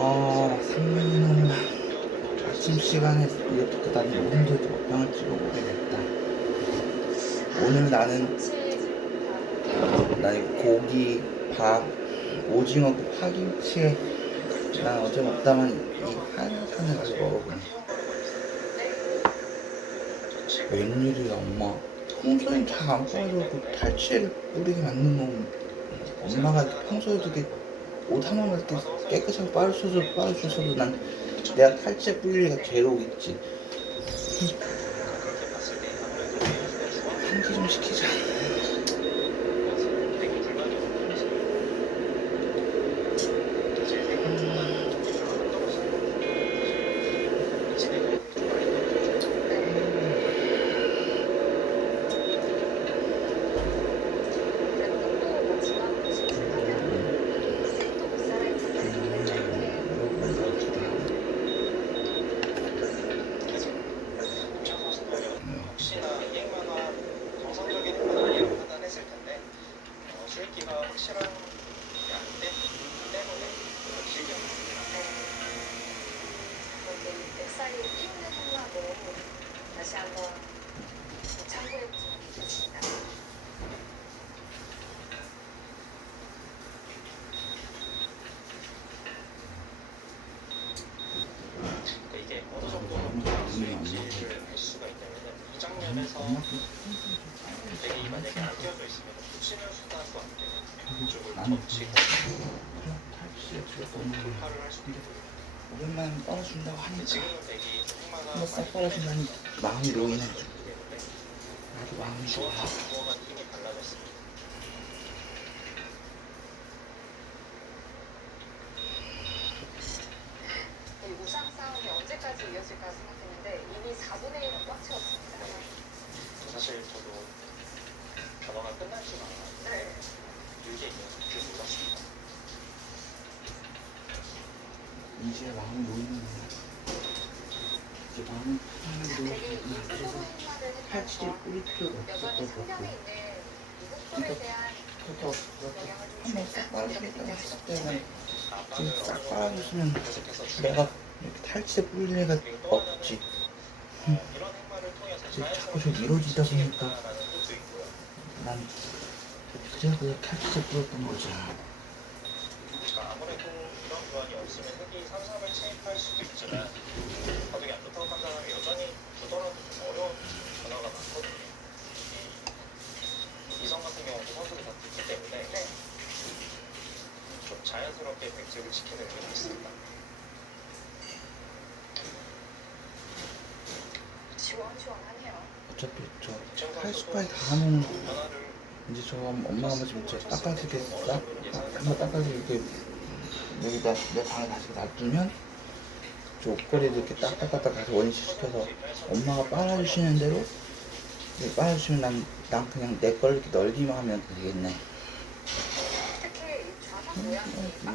상민은 아침 시간에 이렇게 나는 오늘도 먹방을 찍어보게 됐다. 오늘 나는 고기, 밥, 오징어, 파김치에 난 어제 먹다만 이 한상을 가지고 먹어보네. 웬일이야 엄마. 평소엔 잘 안 빠져도 탈취를 뿌리게 만든 건 엄마가 평소에도 이렇게 옷 한 번만 이렇게 깨끗하게 빨아주셔도 난 내가 탈취에 뿌릴 리가 제로 있지. 환기 좀 시키자. 다시 한번 참고해보시면 좋겠습니다. 이게 어느 정도 수익질을 할 수가 있냐면은 이 장면에서 되게 만약에 안 껴져 있으면 붙이는 수단과 함께 이쪽을 덮치고 돌파를 할 수도 있고요. 오랜만에 빨아준다고 하니까 지금은 대기 한번 싹 빨아준다니 마음이 놓이네. 나도 마음이 좋아. 주어간 힘이 달라졌습니다. 이 우상 싸움이 언제까지 이어질까 생각했는데 이미 4분의 1은 꽉 채웠습니다. 사실 저도 변화가 끝났지만 네. 이게 이어질 줄 몰랐습니다. 이제 마음이 놓이는구나. 이제 마음이 놓이는구나. 그래서 탈취를 뿌릴 필요가 없을 여전히 것 같고. 성경에 있는 이국돌에 대한 그래서 영향을 좀 한번 주지 싹 빨아주겠다고 않기 했을 때문에 때는 지금 싹 빨아줬으면 내가 이렇게 탈취에 뿌릴 리가 없지. 이런 행마를 통해서 이제 자꾸 좀 이루어지다 보니까 자연스럽게 것도 있고요. 난 그냥 탈취에 뿌렸던 거지. 그러니까 아무래도 이런 교환이 없으면 흙이 산삼을 체입할 수도 있지만 가족이 안 좋다고 판단하면 여전히 두더라도 좀 어려운 변화가 많거든요. 이성 같은 경우도 선수를 다 듣기 때문에 좀 자연스럽게 백색을 지키는 의미가 있습니다. 시원시원하네요. 어차피 저 80까지 다 하면 변화를 이제 저 엄마가 지금 제 닦아주게 싹 한번 닦아주고 이렇게 여기다 내 방에 다시 놔두면 저 옷걸이도 이렇게 딱딱딱딱 다시 원시시켜서 엄마가 빨아주시는 대로 이렇게 빨아주시면 난 그냥 내 걸 이렇게 널기만 하면 되겠네. 특히 이 좌석 모양이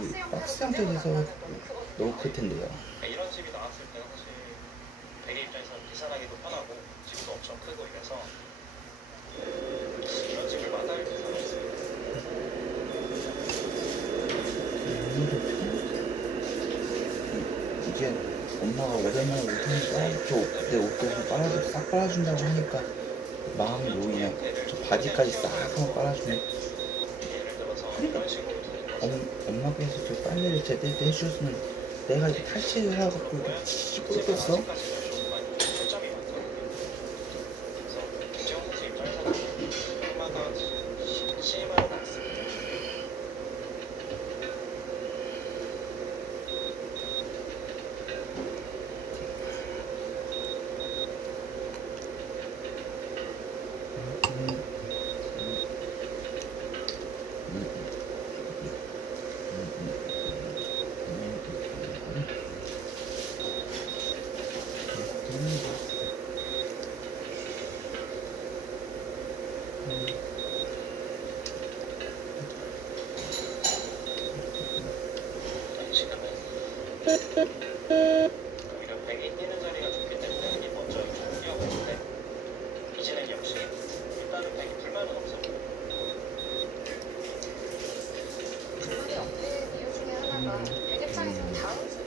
이 박스 박스 형태로 형태에서 그대로 나타나는 건 크거든요. 너무 클 텐데요. 이런 집이 나왔을 때는 사실 베개 입장에서는 계산하기도 편하고 집도 엄청 크고 이래서 이런 집을 마다할 계산을 했어요. 이제 엄마가 오랜만에 옷을 빨아줘 내 옷도 싹 빨아준다고 하니까 마음이 놓이네. 저 바지까지 싹 한번 빨아주네. 예를 들어서 이런 식으로 엄마께서 저 빨래를 제대로 해주셨으면 내가 이렇게 탈취를 하고 이렇게 씻고 있었어? 아직까지는 좀 많이 단점이 많거든요. 그래서 김재원 선수 입장에서는 해마다 심할 것 같습니다. 지금은 오히려 백이 뛰는 자리가 좋기 때문에 백이 먼저 뛰어보는데 이진행 역시 일단은 백이 불만은 없어 보여요. 불만이 없는 이유 중에 하나가 백입장에서는 다음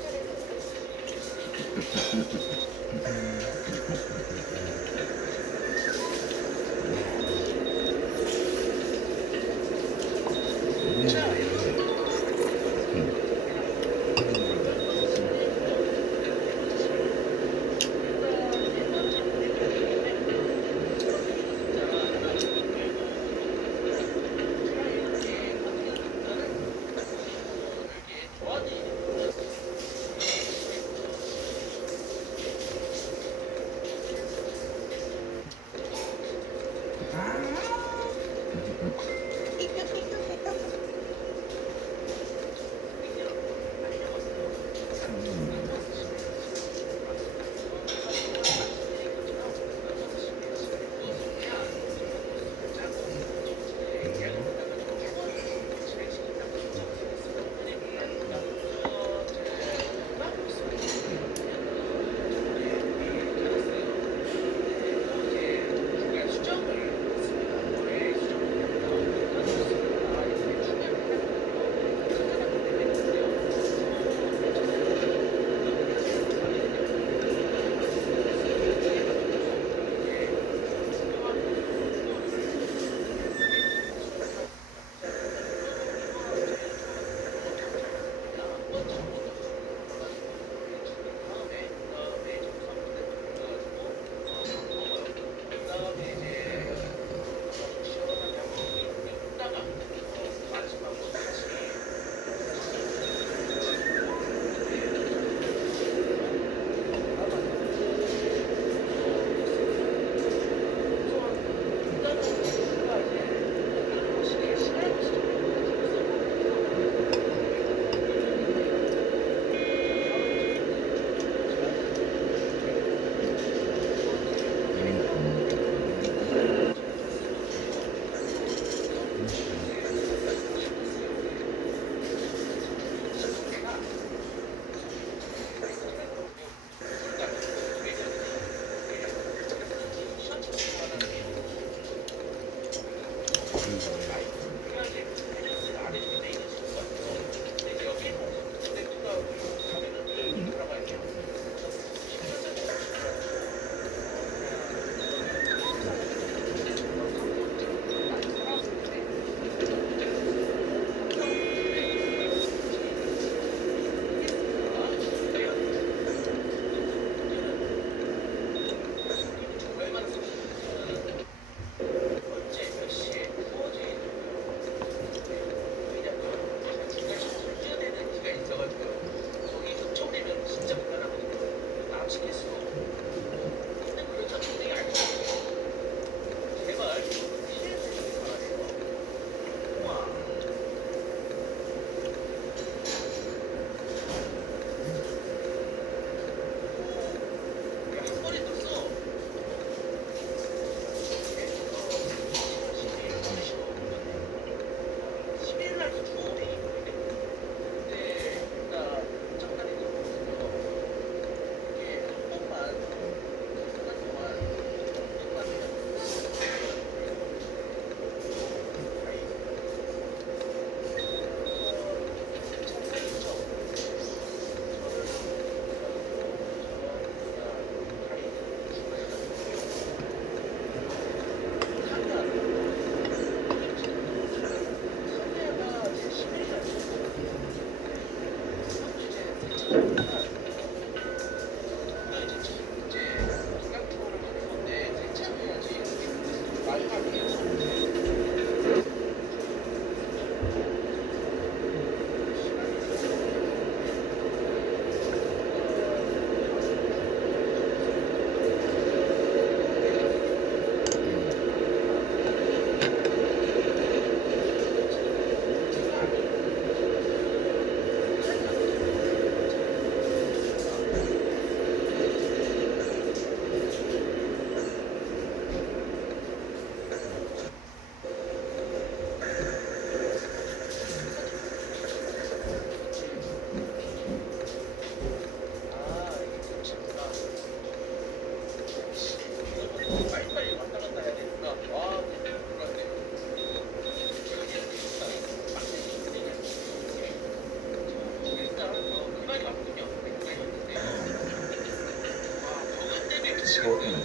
저거는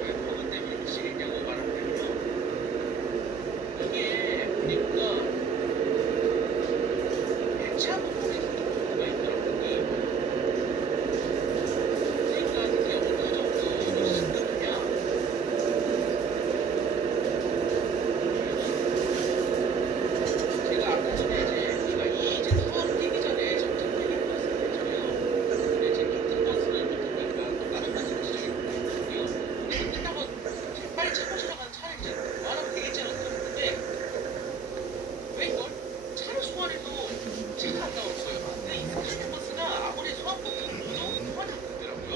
왜 그것 때문에 미치겠냐고 말하는데요. 이게 보니까 배차 부분에서 뭐가 있더라고요. 그러니까 이게 어느 정도 시스템이냐? 제가 아까 전에 이제 투어를 뛰기 전에 점점 뛰는 버스를 했잖아요. 근데 이제 같은 버스를 못 타니까 또 다른 버스를 시작했거든요. 근데 끝나고 빨리 차 모시러 가는 차를 이제 뭐하라고 되겠지라고 생각했는데 왜 이걸 차를 소환해도 차가 안 나오는 거예요. 근데 이 같은 버스가 아무리 소환 못해도 소환이 안 되더라고요.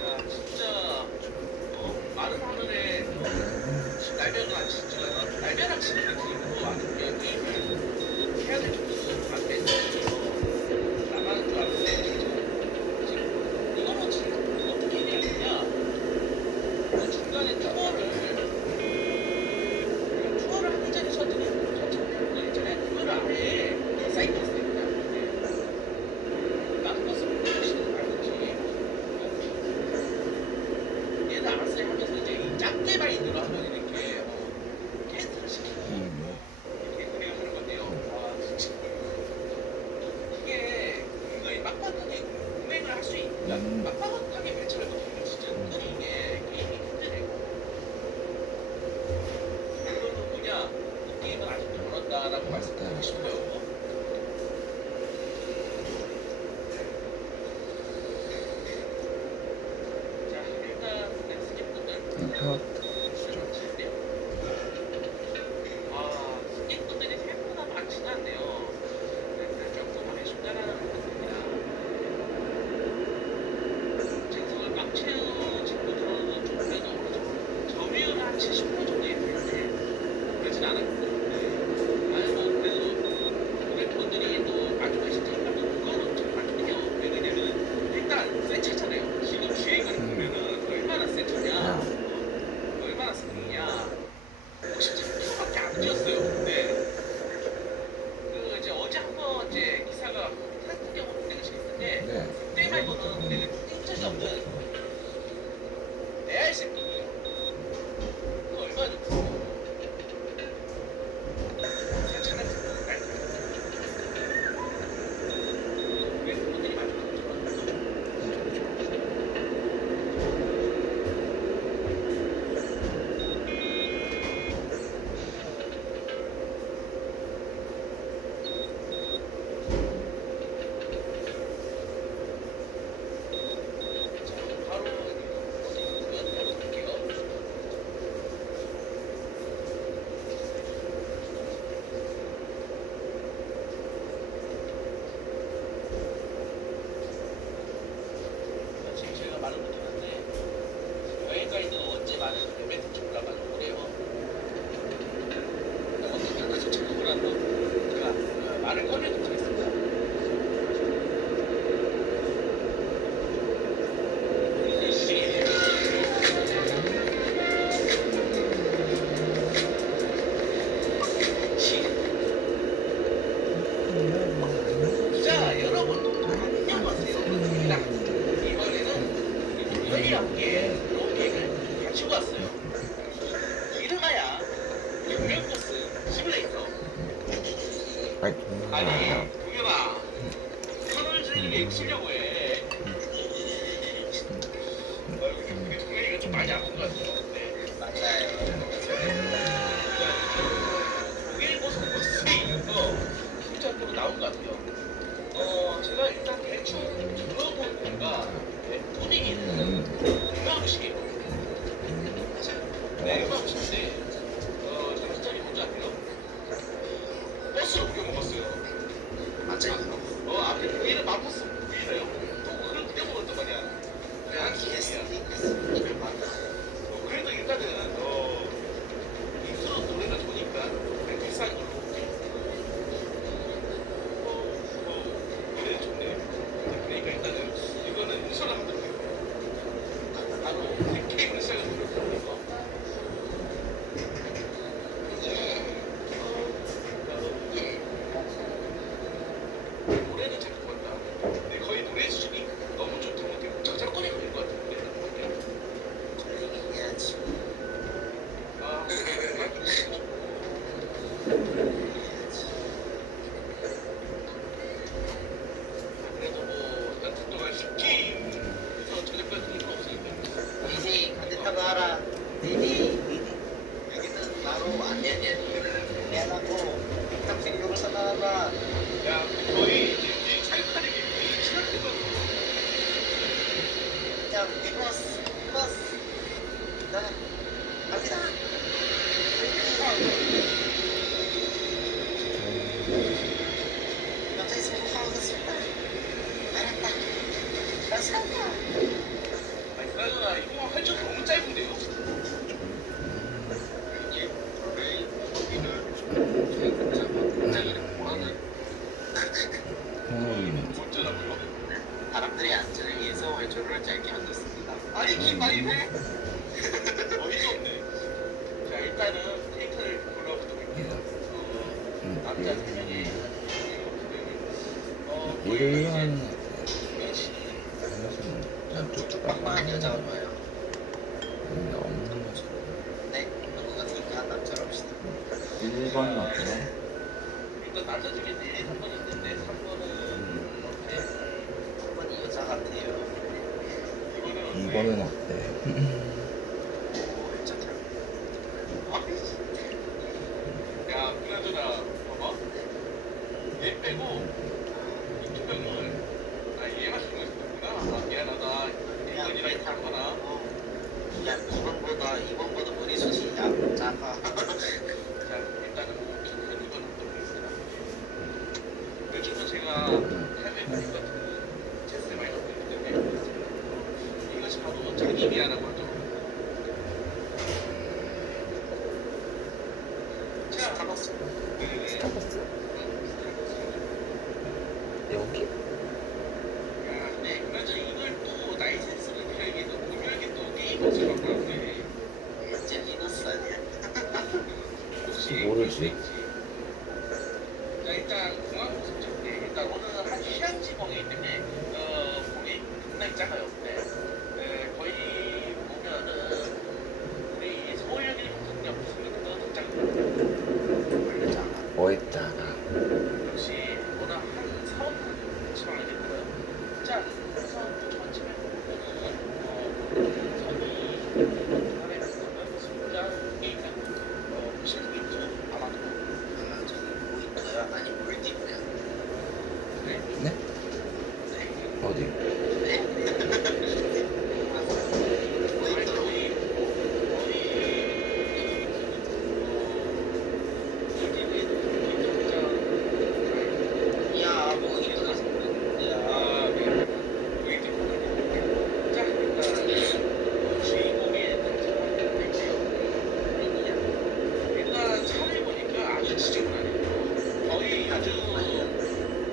야 진짜 마른 하늘에 날벼락 진짜 날벼락 치는 느낌으로 아는 게 게임을 해야 될 정도로 안 됐어요. 나가는 줄 알았는데 지금 이거는 지금 어떻게 해야 되냐? 그 중간에 투어를 하기 전에 천천히 하는 거 있잖아요. 그거를 아예 사이트에서 그냥 다른 것을 보시는 말든지 얘는 알았어요 하면서 이제 이 짝대 바인드로 한번 이렇게 캐스트를 시키고 이렇게 그리고 하는 건데요. 아 진짜 이게 이거 빡빡하게 운행을 할 수 있는 빡빡하게 배치를 못하면 진짜 은근히 이게 게임이 힘드네요. 이거는 뭐냐 이 게임은 아직도 모른다라고 말씀드리고 싶어요. 자 일단 스킵분들 스킵분들이 생각보다 많지는 않네요. 조금 아쉽다라는 것입니다. 쟁성을 꽉 채운 친구들은 좀 그래도 어느 정도 점유율 한 70% 정도 있는데 그러진 않았고 아니 뭐 그래도 고객분들이 또 만족하신 차량도 그거는 참 맞네요. 왜냐면 일단 새 차잖아요. 지금 주행을 보면은 얼마나 새 차냐, 얼마나 스리냐 53km밖에 안 뛰었어요. 근데 그 이제 어제 한번 이제 기사가 테스트 경우 운행을 시켰는데 그때 말고는 운행을 뛴 적이 없는 레알 새끼예요. 그거 얼마나 좋겠어요. 새 차는 왜 그분들이 만족하는 줄 알았어? 자, 바로 열어볼게요. 지금 저희가 말을 못하는데 여행가이드는 언제 많은 이벤트 올라가고 그래요. 어떻게 계속 착각을 한다. 제가 말을 꺼내도 되겠습니다. 자, 여러분 안녕하세요. 입니다. 이번에는 저희 함께 새로운 계획을 가지고 왔어요. 이름하여 경영버스 시뮬레이터. 아니, 동현아, 선을 주는 게 쓰려고 해. 근데 동현이가 좀 많이 아픈 것 같아요. 네, 맞아요. 경영버스 버스에 이어서 실전으로 나온 것 같아요. 제가 일단 대충 들어본 뭔가 분위기는 음악식이거든요. 네, 음악식인데, 장점이 뭔지 아세요? 버스로 구겨 먹었어요. 맞아요. 앞에 보이는 마포스 보이나요? 또 그걸 구겨 먹었단 말이야. 그냥 그래도 일단은, 인트로 노래가 좋으니까, 그냥 비싼 걸로. 노래 좋네. 그러니까 일단은, 이거는 인수를 하면 돼요. 바로, 게임을 시작해보겠습니다. 노래는 잘 좋았다. 근데 거의 누나. 야, 거의 이제 차입하는 게 거의 시작되거든. 야, 비버스. 나 갑니다. 옆에 있으면 화하겠습니다. 알았다. 나 산다. 아니, 그나저나 이거 할줄 너무 짧은데요? 어쩌라고요? 사람들이 안전을 위해서 활주로를 짧게 만들었습니다. 아니, 기말이네? 어이가 없네. 자, 일단은 데이터를 골라보도록 할게요. 남자 3명이 이런 민씨 좀 빵빵한 여자가 좋아요. 없는 거지. 네, 누구가 든든한 남자로 합시다. 1번은 어때? 일단 남자 중에 1, 3번 있는데 3번은 어때? 한번 이 여자 같아요. 이거는 어때? 2번은 어때? 오, 괜찮다. 야, 그나저나 봐봐. 얘 빼고 이두 명은 얘만 쓰고 있었구나. 미안하다. 1번이랑 3번아. 야, 2번보다 머리숱이 작아. 자, 일단은 핑크 2번 한번 보겠습니다. 요즘은 제가 탈레그램 같은 제스에 많이 넣고 있기 때문에 이것이 바로 자기 미안하고 하죠. 자, 스타벅스. 스타벅스? 여기? 야, 네, 그나저나 이걸 또 라이센스를 켜야게 또 공유하게 또 게임을 제가 그러네. 완전 리너스 아니야? 혹시 모르지. 자, 일단 공항 모습 잡게. 일단 오늘 한 휴양지 공항이기 때문에 공이 굉장히 작아요. 네, 거의 보면은 우리 서울역이 같은 부분보다 더 작거든요. 원래 작아. 뭐했다가 역시 오늘 한 4원 치방이 됐고요. 자, 그래서 첫 치면 보면은 섬이 안에 보면 진짜 게 있는 실수 있죠. 아마도. 아, 저기 뭐 있고요? 아니, 몰디브요. 네. 네? 네. 어디? 네? 뭐 아니, 있더라? 거의 야, 뭐 있더라? 야, 일단 차를 보니까 아주 지저분하네요. 거의 아주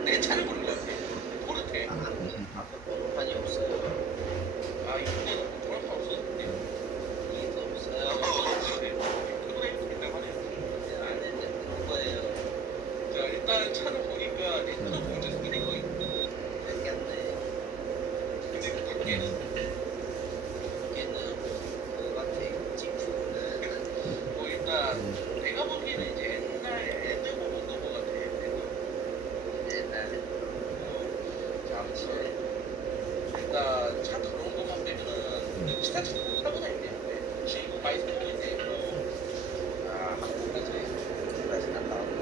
내 차를 보는 것 같아. 포르테. 앞에 번호판이 없어요. 아, 이거는 포르테 없었는데. 이게 없어요. 그거에 있다고 하네요. 안 했는 거예요. 자, 일단 차를 보니까 렌트도 공짜 쓰게 거 있고. 생겼네. 근데 그 밖에는 걔는 그거 같아. 징프. 일단 내가 보기에는 이제 옛날 애들 보는 거 같아. 옛날에. 자, 아무튼 일단 차 들어온 것만 빼면은 스타트 타고 다니네요. 지금 많이 성공했네. 한국까지 갔다 왔고.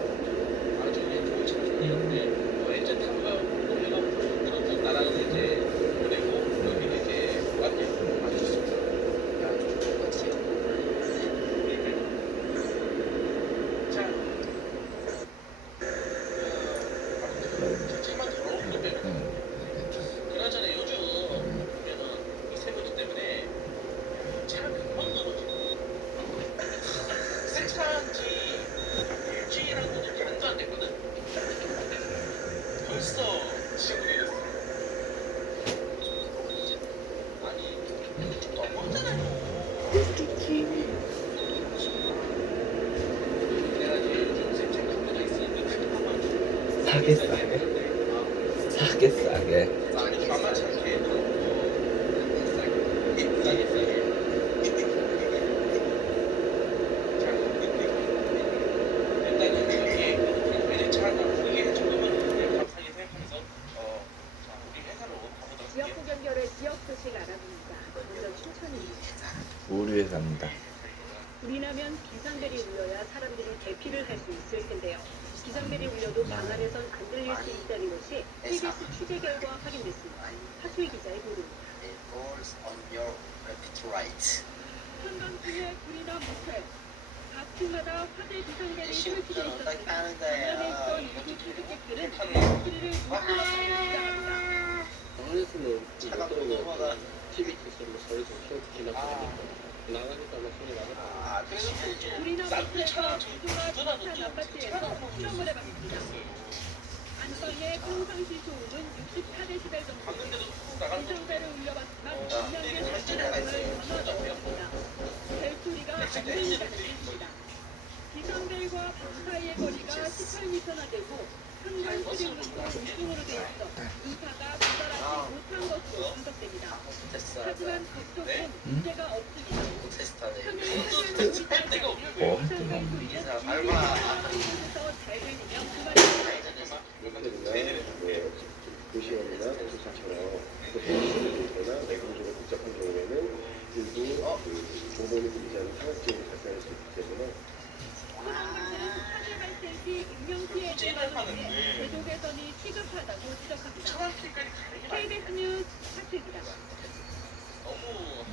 아주 좋은 차들이었는데 엔진 타고 우리가 그런 나라는 이제 보내고 여기는 이제 왔네요. 아주 좋습니다. 야, 좋은 거 같아요. 자, 아무튼 차만 들어오는 거 빼면 그나저나 요즘 보면은 이 세번째 때문에 차가 금방 떨어지고 세차한 지 일주일하고 반도 안 됐거든? 벌써 지금 이랬어. 아니, 너무하잖아요. 내가 이제 요즘 세차 카페가 있으니까 그거만 사게 싸게? 사게 싸게. 아니, 만만치 않게 싸게 싸게. 자, 일단은 여기에 그 외제차나 우리 정도면 감사하게 생각하면서 자, 우리 회사로 가보도록 할게요. 지역구 연결의 지역 소식 알아봅니다. 먼저 춘천입니다. 우리 회사입니다. 불이 나면 비상벨이 울려야 사람들이 대피를 할 수 있을 텐데요. 비상벨이 울려도 방 안에선 안 들릴 수 있다는 것이 KBS 취재 결과 확인됐습니다. 하수희 기자의 보도입니다. It falls on your left, right. 한강뷰에 불이나 모텔, 각 층마다 화재 비상벨이 설치돼 어떻게 있었습니다. 하는 방 안에 거예요? 있던 유기 투숙객들은 소리를 시작합니다. 방에서는 차가 또 넘어가. TV 키스로 소리 좀 키우고 나가니까 막 소리 나가. 그래서 불이나 모텔과 부두가 비슷한 아파트에서 실험을 해봤습니다. 안방의 평상시 소음은 68데시벨 정도. 비상벨을 울려봤지만 분명히 설치량을 넘어졌습니다. 벨소리가 안 들리지 비상벨과 방 사이의 거리가 18m나 되고 한강 출입문도 우중으로 돼 있어 인파가 도달하지 못한 것으로 분석됩니다. 하지만 그쪽은 문제가 없습니다. 테스트하네. 화면에 화장을 비롯한 비상벨 소리는 곳에서 잘 들리며 그만입니다. 모텔이나 도시원이나 도시처럼 도시나 내부적으로 복잡한 경우에는 일부 정보를 들리지 않는 상업지역이 발생할 수 있기 때문에 소방관들은 화재 발생 시 인명피해 예방에 제도 개선이 시급하다고 지적합니다. KBS 뉴스 하트입니다. 너무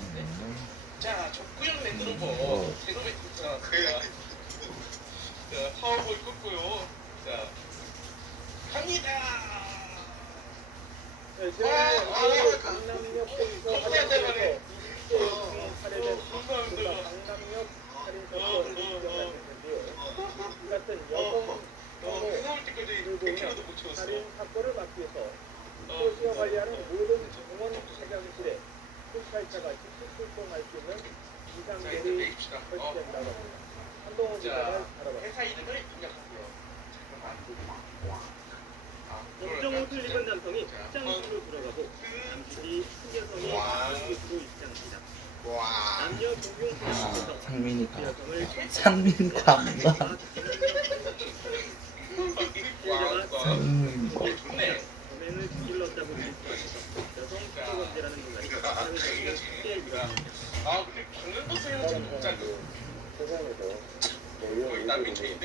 자, 적구형 랜드로버 제로백 있잖아. 자, 파워볼 끄고요. 자, 갑니다. 강남역 근처 커피 한잔 하네. 감사합니다. 강남역 살인 사건을 기억하셨는데요. 이 같은 여성 나올 때까지 100km도 못 채웠어. 살인 사건을 막기 위해서 서울시가 관리하는 모든 공원 사장실에 폴차이차가 즉시 출동할 수 있는 자, 일단 비상벨이 내립시다. 설치된다고 합니다. 한동훈 기자가 자, 알아봤습니다. 회사 이름을 입력하고요. 잠깐만. 검정 옷을 입은 남성이 자, 직장실로 들어가고 잠시 신여성이 와. 밖으로 입장합니다. 와. 남녀 공용 아, 수납실에서 상민이가 여성을 상민과 피해자가 상민과 좋네. 범행을 저질렀다고 일시하면서 여성 피해범죄라는 논란이 사회적으로 크게 일어납니다. 아, 근데 강릉버스에서 좀 높잖아. 세상에서 거의 난민촌인데?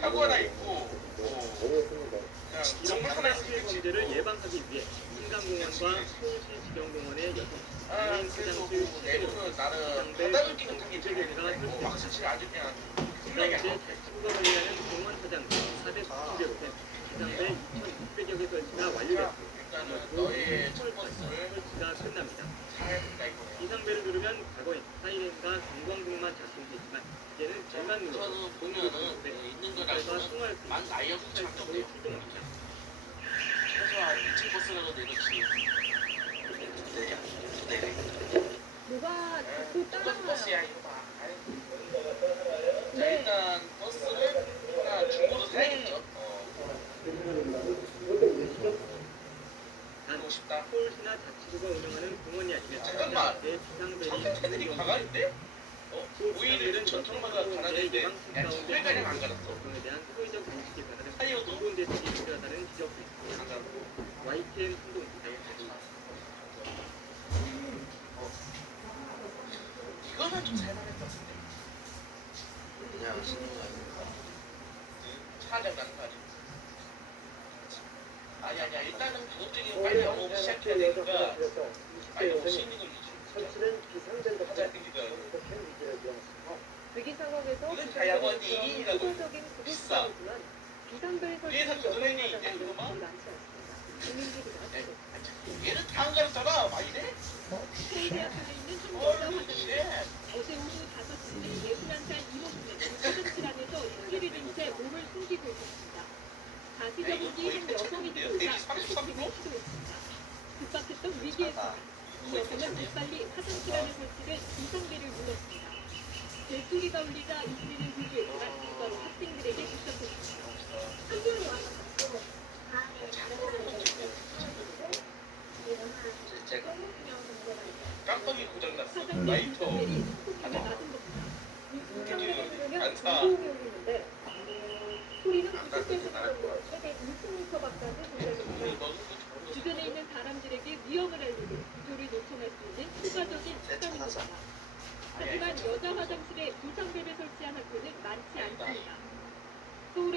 사고 하나 있고, 어려웠습니다. 그냥 이런 정말 하나 다양한 피해 있으면 범죄를 예방하기 위해 한강공원과 서울시 지경공원의 여성 아, 개인 그래도 화장실 뭐 실제로 내부는 나는 비상벨 바닥을 끼고 타기 기재계가 잘했는데 뭐 막스칠 아주 그냥 끝나게 현재 안 대치구가 관리하는 공원 화장실 490개로 된 비상벨 2,600여 개 설치가 완료됐고 일단은 너의 철버스를 설치가 끝납니다. 잘 해본다 이거예요. 비상벨을 누르면 과거엔 사이렌과 경광등만 작동했지만 이제는 절만 눌러서 저는 보면은 있는 거 가 가지고는 통화할 수 만 있는 나이가 설정을 수치한데요. 출동합니다. 최소한 2층 버스라도 내놓지. 누가 자꾸 똑같은 따라와요. 버스야 이거 봐. 아이. 자, 네. 일단 버스를 하나 중고로 사야겠죠. 단 하고 싶다. 서울시나 자치구가 운영하는 공원이 아니면 잠깐만. 내 비상벨이 청소년들이 가만인데? 오일은 전통마다 가라는데 야, 소외가량 안 갈았어. 에 대한 소외적 인식이 변화를 타이어도 공동 대책이 필요하다는 지적도 있습니다. 안 가고. YTN 행동입니다. 이거는 좀 살만할 것 같은데. 그냥 신고가 아닙니까? 차량 가는 거 아니야? 아니야. 일단은 그것들이 빨리 영업 시작해야 되니까 빨리 올수 있는 걸 설치된 비상벨 덕분에 하자 땡기고요. 행복한 위기를 이어갔습니다. 위기 상황에서 이건 다 양원이 이라고 추가적인 비싸. 구독자이지만 비상벨 위에서 설치 그 은행이 이제 여성 그거 봐. 화장실은 많지 않습니다. 주민들이나 얘는 다 안 가렸잖아. 말이네? 서울대학교에 있는 청소년 어이구 화장실 쉣. 어제 오후 5시 61살 이모씨는 화장실 안에서 용기를 든 채 몸을 숨기고 있었습니다. 다시 접은 뒤한 여성이 들어오자 파티를 시도했습니다. 급박했던 위기의 순간 이 여성은 재빨리 화장실 안에 설치된 비상벨을 눌렀습니다. 벨소리가 울리자 이들은 구조했지만 곧바로 학생들에게 접촉했습니다. 한편으로 제가 깜빡이 고장났어. 화장실 라이터. 비상벨이 소리가 낮은 겁니다. 비상벨을 누르면 안타. 무거움이 오르는데 소리는 구속된 속도로 최대 20m 밖까지 동작됩니다. 주변에 있는 사람들에게 위험을 알리고 구조를 요청할 수 있는 추가적인 시간입니다. 하지만 여자 화장실에 비상벨을 설치한 학교는 많지 않습니다.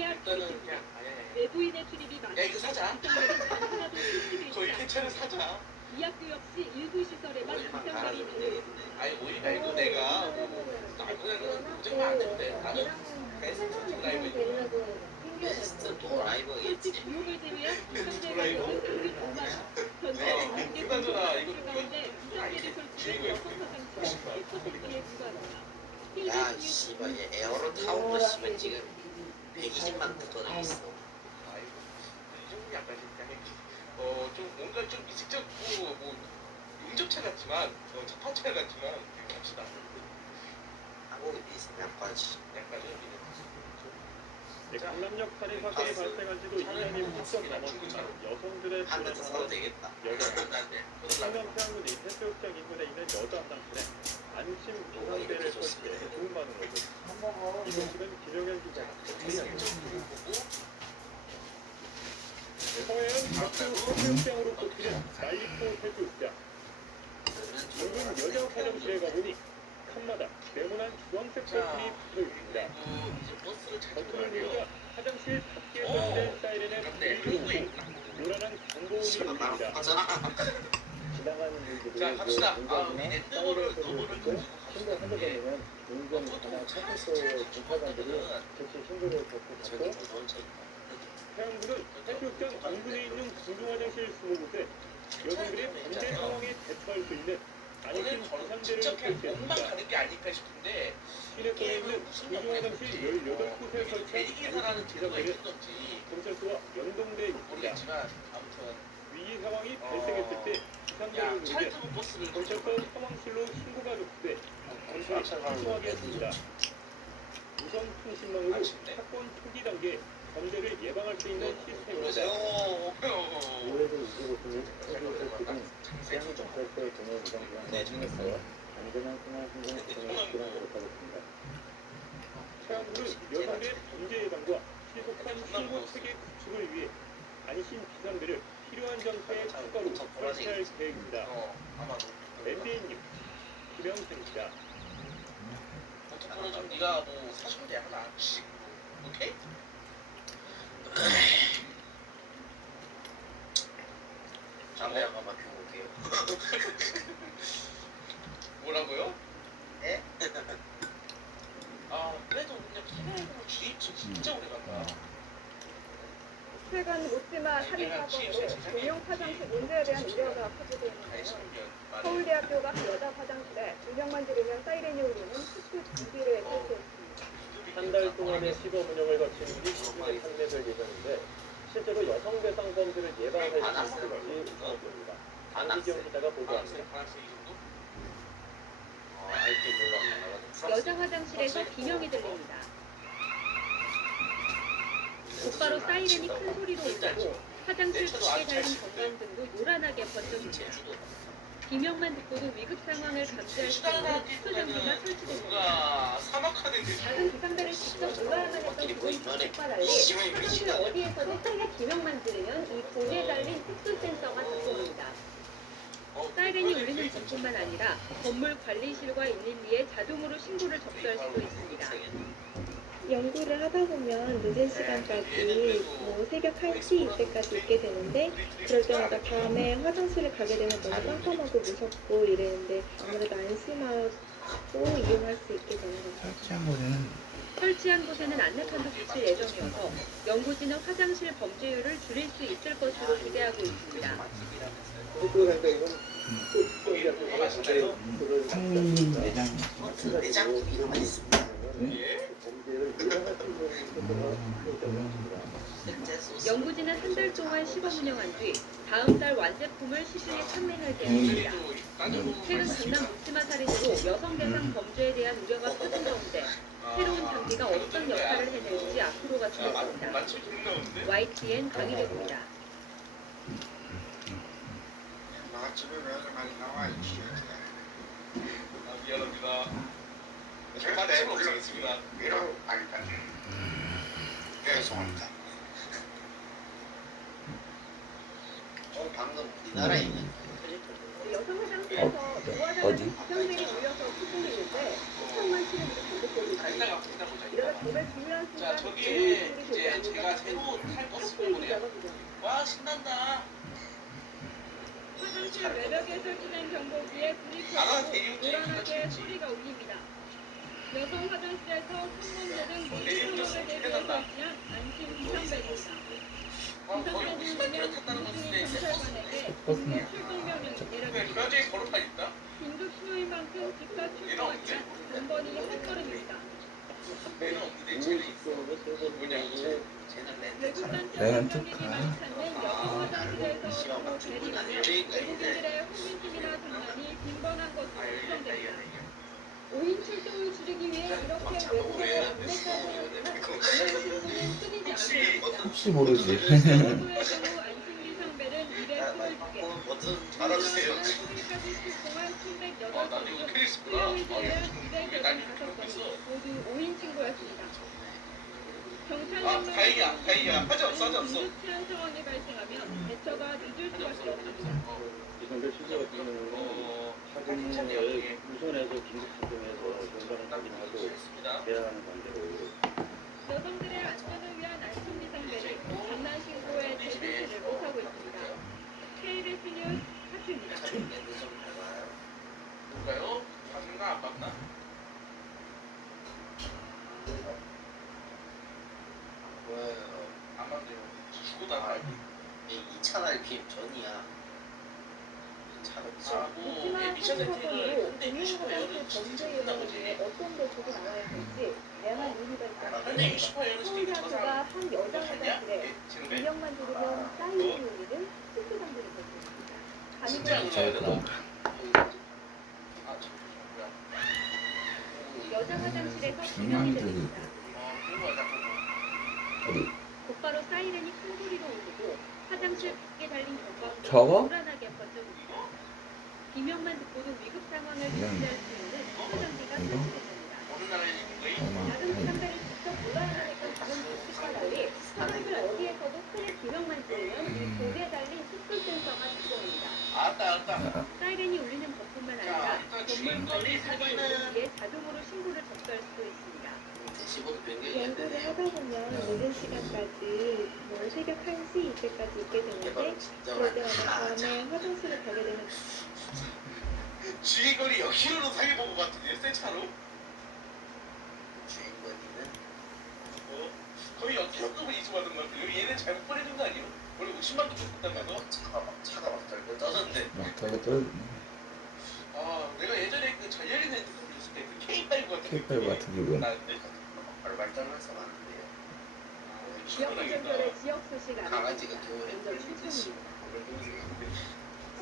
AR 일단은 테이프 그냥 아예 외부인의 출입이 많아 야 이거 사자. 시설들은 단순하도 실시되지 거의 않고 캔차를 사자. 이 학교 역시 일부 시설에만 비상벨이 달려 있습니다. 아니 오히려 이거 내가 그냥 무조건 안 되는데 나는 베스트 라이브 베스트 드라이버 솔직 있지. 교육을 제외한 비상벨 가격은 35만 원. 전체 공개 그나저나 이거 가운데 비상벨이 설치된 여성 화장실은 10%에 불과합니다. 야, 씨발, 얘 에어로 타운도 씨발 지금 120만 붙어나 있어. 아이고 이 정도 약간 그냥 좀 뭔가 좀 미식적이고 뭐 용접차 같지만 자판차 같지만 그렇게 합시다. 한국에 비슷해, 약간씩. 약간 좀 강남역 살인 사건이 발생한 지도 2년이 훌쩍 넘었지만 여성들의 한 대도 사도 되겠다. 성남 태양군이 해수욕장 인근에 있는 여자 화장실에 안심 비상벨을 설치해 좋은 반응을 얻었습니다. 이 소식은 김영현 기자가 서해안 박수 해수욕장으로 꼽히는 난리포 해수욕장. 인근 여자 화장실에 가보니 칸마다 네모난 주황색 버튼이 붙어 있습니다. 버튼을 누르자 화장실 밖에 설치된 사이렌의 불이 오고 요란한 광고음이 울립니다. 지나가는 분들이 자 갑시다. 운전이나 엔드볼을 사이렌 소리를 듣고 신고하게 되면 운전이나 차주소警察관들이 즉시 신고를 접수하고 태양군은 해수욕장 인근에 있는 공중화장실 20곳에 여성들이 범죄 상황에 대처할 수 있는 안심 비상벨을 진짜 그냥 몸만 설치했습니다. 가는 게 아닐까 싶은데 시내권에 있는 공중화장실 18곳에 설치한 대기사라는 안심 제도가 비상벨은 있던지 경찰서와 연동돼 있습니다. 모르겠지만 아무튼 위기 상황이 발생했을 때 비상벨을 야 누르면 차를 버스를 경찰서 상황실로 신고가 접수돼 경찰이 출동하게 했습니다. 우선 통신망으로 사건 초기 단계 범죄를 예방할 수 있는 시스템입니다. 올해도 이곳은 해수욕장은 태양경찰서의 동해부장부랑 통해서 안전한 생활 환경 구성을 기원하도록 하겠습니다. 태양군은 여성의 범죄 예방과 신속한 신고 체계 구축을 위해 안심 비상벨을 필요한 장소에 추가로 설치할 계획입니다. 아마도 MBN 뉴스 김영선입니다. 어떻게 좀 네가 뭐 사주면 돼 하나 씩 오케이? 담배 한 번만 피우고 올게요. 뭐라고요? 예? 아 그래도 그냥 기내로 주입식 진짜 오래 간다. 최근 묻지마 살인 사건으로 공용 화장실 문제에 대한 우려가 커지고 있는데요. 서울대학교가 한 여자 화장실에 조명만 들으면 사이렌이 울리는 특수 장비를 설치했습니다. 한 달 동안의 시범 운영을 거친 뒤 시즌에 판매될 예정인데 실제로 여성 대상 범죄를 예방할 수 있을지 우선입니다. 안기경 기자가 보도합니다. 여자 화장실에서 비명이 들립니다. 곧바로 사이렌이 큰 소리로 울리고 화장실 밖에 달린 전광등도 요란하게 번져집니다. 비명만 듣고도 위급 상황을 감지할 수 있는 특수 장비가 설치됩니다. 사막하는데 작은 비상벨을 직접 눌러야만 했던 기본법과 달리 화장실 어디에서든 크게 비명만 들으면 이 봉에 달린 특수 센서가 작동합니다. 사이렌이 울리는 곳뿐만 아니라 건물 관리실과 112에 자동으로 신고를 접수할 수도 있습니다. 연구를 하다 보면 늦은 시간까지 뭐 새벽 1시 이때까지 있게 되는데 그럴 때마다 밤에 화장실을 가게 되면 너무 깜깜하고 무섭고 이랬는데 아무래도 안심하고 이용할 수 있게 되는 것 같아요. 설치한 곳에는 안내판도 붙일 예정이어서 연구진은 화장실 범죄율을 줄일 수 있을 것으로 기대하고 있습니다. 상민 매장 내장 이름만 있습니다. 범죄를 예방할 수 있는 연구진은 한 달 동안 시범 운영한 뒤 다음 달 완제품을 시중에 판매할 계획입니다. 최근 강남 묻지마 살인으로 여성 대상 범죄에 대한 우려가 커진 가운데 새로운 장비가 어떤 역할을 해낼지 앞으로가 주목됩니다. YTN 강희래입니다. 미안합니다. 마침을 없애겠습니다. 죄송합니다. 방금 우리나라에 있는 여성 화장실에서 노화장실 비상벨이 울려서 소송했는데 3천만 치는 듯 반복되고 있습니다. 이러다 정말 중요한 자 순간 저기에 소리 이제 제가 새로 살 껐으면 뭐냐? 와 신난다. 화장실 외벽에 설치된 경보기에 불이 켜지고 요란하게 소리가 울립니다. 여성 화장실에서 성범죄 등 모든 상황을 대비해 설치한 안심 비상벨입니다. 비상벨을 울리면 공중인 경찰관에게 긴급 출동 명령이 내려집니다. 뼈에 걸어다 있다. 긴급 신호인 만큼 즉각 출동하지만 번번이 헛걸음입니다. 내는 없는데 쟤는 뭐냐고. 외국 단체 내는 관광객이 찾는 여성 화장실에서 서로 대립하며 외국인들의 호민심이나 장난이 빈번한 것으로 추정됩니다. 5인 출동을 줄이기 위해 이렇게 외국에서 안내까지 하지만 이런 신고는 끊이지 않습니다. 혹시 모르지. 정도의 경우 안심 비상벨은 222개, 뭐든 알아주세요. 소리까지 출동한 나도 이거 1108건, 캐릭스구나. 수령을 제외한 235건이 모두 5인 신고였습니다. 경찰 다행이야. 하지 없어. 긴급 치안 상황이 발생하면 대처가 늦을 수밖에 없습니다. 이성별 시설 같은 경우는 사진을 우선해서 긴급 출동해서 전달을 확인하고 대화하는 관계로 여성들의 안전을 위한 안심 비상벨이 장난 신고에 제대를 못하고 있습니다. KBS 뉴스 하트입니다. 볼까요? 봤나 안 봤나? 안 봤대요. 죽어도 안 봤대. 2차 RPM 전이야. 2차 하고 미션 세팅을 근데 60%는 진짜 끝난 거지. 어떤 도구가 나와야 될지 다양한 이유가 있다. 근데 60%는 지금 저 서울대학교가 사람 한 여자 봤냐? 화장실에 지금 인형만 들으면 사인이 울리는 특수장비를 줬습니다. 진짜 안 저 나와야 되나? 그런가. 아 뭐야? 여자 화장실에서 중요한 비명이 게 들립니다. 그런 거 약간 어디 곧바로 사이렌이 큰 소리로 울리고 화장실 밖에 달린 경광등이 저거? 불안하게 번져옵니다. 비명만 듣고도 위급 상황을 대피할 수 있는 특수장비가 이거? 설치됐습니다. 어느 나라에 있는 거야? 얼마 작은 비상벨을 직접 몰아야 하니까 다른 조치과 달리 화장실 어디에서도 크게 비명만 들리면 이 벽에 달린 특수 센서가 작동합니다. 알았다. 사이렌이 울리는 것뿐만 아니라 건물 관리사가 여기에 자동으로 신고를 접수할 수도 있습니다. 대시보드 변경이 안 연구를 되네. 하다 보면 늦은 시간까지 뭐 새벽 1시 이때까지 있게 되는데 개발은 진짜 그럴 때마다 많다. 다음에 화장실을 가게 되면 주의거리 역시로도 사기보고 같은데 새 차로? 주인공이는 거의 역기록급을 이수받은 것 같아요. 얘는 잘못 보내준 거 아니에요? 원래 50만 원 줬다면서? 차가 막 덜덜 떠졌는데 막 저기 떨 아 내가 예전에 그 전열인 핸드폰 줬을 때그 K5 같은 K5 같은 게 뭐야? 나한테 발발장에서 왔는데요. 지역 구전절의 지역 소식 강아지가 알아봅니다. 겨울에 먼저 꿀 뜯듯이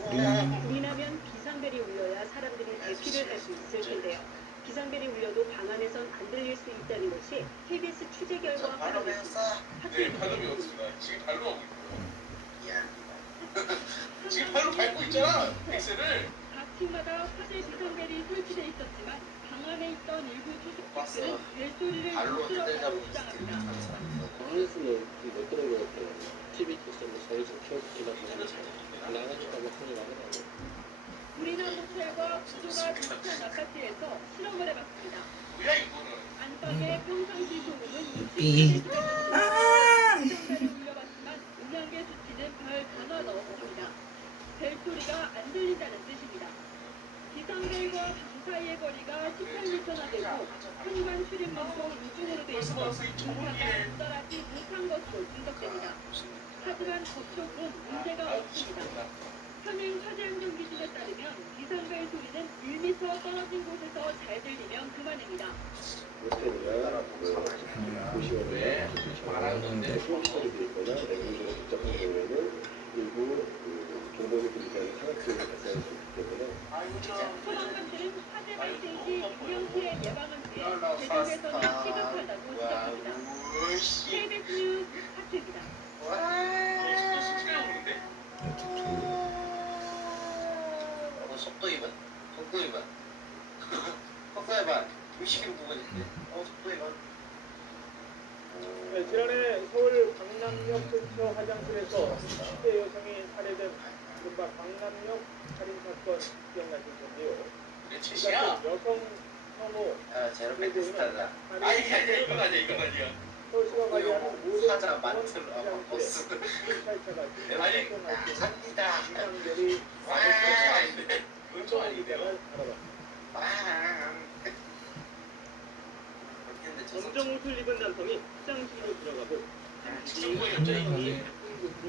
춘천입니다. 불이 나면 비상벨이 울려야 사람들이 대피를 할 수 있을 텐데요. 비상벨이 울려도 방 안에선 안 들릴 수 있다는 것이 KBS 취재 결과 바로 확인됐습니다. 배웠어. 네 발음이 없습니다. 지금 발로 하고 있어요. 미안합니다. 지금 발로 밟고 있잖아 엑셀을. 각 팀마다 화재 비상벨이 설치돼 있었지만 방 안에 있던 일부 투숙객들은 벨소리를 발로 못 흔들다 들었다고 보니 주장합니다. 방에서는 못 들은 것 같아요. TV 때문에 사이즈 켜기나 보면 나가니까 막 소리 나더라고요. 불이 난 호텔과 구조가 비슷한 아파트에서 실험을 해봤습니다. 뭐야 이거는. 안방의 평상시 소음은 삐. 60%를 울려봤지만 음향계 수치는 별 변화가 없습니다. 벨소리가 안 들린다는 뜻입니다. 비상벨과 방 사이의 거리가 18m나 되고 현관 출입문도 이중으로 돼 있어 공사가 도달하지 못한 것으로 분석됩니다. 하지만 접촉은 문제가 없습니다. 현행 화재 안전 기준에 따르면 비상벨 소리는 1m 떨어진 곳에서 잘 들리면 그만입니다. 호텔이나 고시원이나 말하는데 수업시설이 있거나 내부적으로 복잡한 경우에는 일부 정보를 분석하는 상업지를 발생할 수 있기 때문에 소방관들은 화재 발생 시 인명피해 예방을 위해 제공에서는 시급하다고 지적합니다. KBS 뉴스 하트입니다. 너 진짜 오는데? 속도 위반. 속도 위반. 속도 위반. 90km 부근인데. 속도 위반. 네, 지난해 서울 강남역 근처 화장실에서 10대 여성이 살해된 이른바 강남역 살인사건 기억나실 텐데요. 그래 이 최씨야? 사건 여성 혐오 야, 제로 팩트 스타일다. 아니 이건 아니야. 서울시가 관리하는 모든 사자 만트로 아마 버스. 아니 갑니다. 비상벨이 와. 그건 아니네요. 와. 근데 저 검정 옷을 입은 남성이 화장실로 들어가고 한명이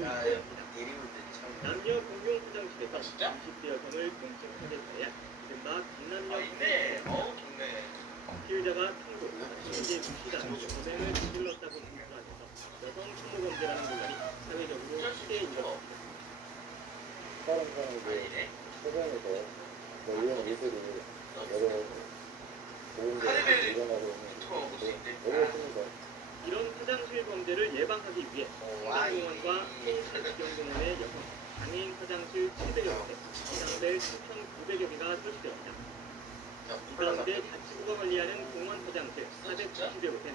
야, 내리면 되지 참. 남녀 공용 화장실에서 진짜? 20대 여성을 끔찍하게 대해 이른바 비난력 있네. 좋네. 피해자가 통보, 현재 무시당, 고생을 저질렀다고 진술하면서 여성 성범죄라는 논란이 사회적으로 크게 일어났습니다. 다른 사람들 아니네. 세상에서 뭐 이런 일들이 여러 보험들이 일어나고 있는 어렵습니다. 이런 화장실 범죄를 예방하기 위해 한강공원과 서울시경공원의 여성 장애인 화장실 700여 군데, 비상벨 3,900여 개가 설치되었습니다. 이 가운데 자치구가 관리하는 공원 화장실 490여 곳엔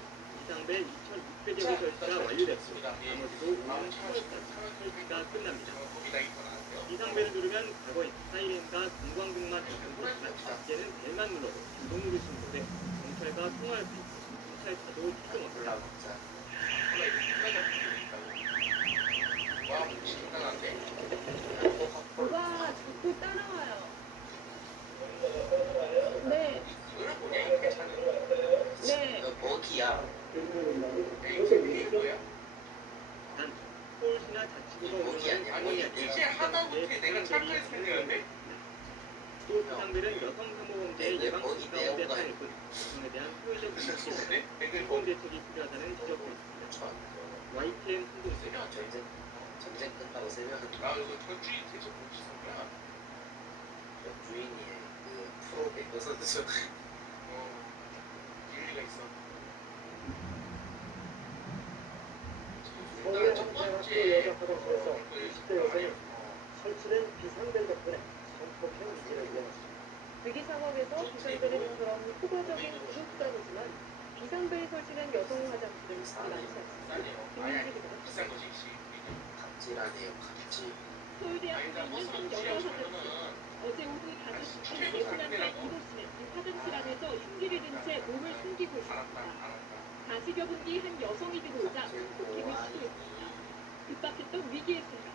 비상벨 2,600여 개 설치가 완료됐고 나머지도 오는 3월까지 설치가 끝납니다. 비상벨을 누르면 과거엔 사이렌과 공광등만 있었지만 이제는 벨만 눌러도 자동으로 신고돼 경찰과 통화할 수 있고 경찰차도 출동합니다. 와, 신나는데. 누가 자꾸 따라와요. 네, 그걸 뭐냐 이렇게 찾는 네. 너 먹이야. 이게 뭐야? 단 서울시나 자치구가 먹이 아니야. 아니 이제 하다못해 내가 착각했었는데. 또 비상벨은 여성 사모범죄의 네, 예방 거기 가운데 내용가 하나일 뿐 여성에 대한 사회적 인식에 무슨 근본 대책이 필요하다는 지적도 있습니다. YTN 한동훈 전쟁 끝나고 새벽에 아 이거 전주인 계속 보고 있었구나. 주인이 그 프로 배구 선수 일리가 있어. 서울의 첫 한 번째 대학교 여자 화장실에서 20대 여성이 설치된 비상벨 덕분에 성폭행 문제를 이어났습니다. 위기 상황에서 비상벨은 그런 효과적인 구조수단이지만 비상벨이 설치된 여성 화장실은 그리 많지 않습니다. 김민지입니다. 비싼 거지 씨. 갑질하네요 갑질. 서울대학교에 있는 한 여자 화장실. 어제 오후 5시 40살 이모 씨는 이 화장실 안에서 흉기를 든 채 몸을 숨기고 있었습니다. 40여 분 뒤 한 여성이 들어오자 성폭행을 시도했습니다. 급박했던 위기의 순간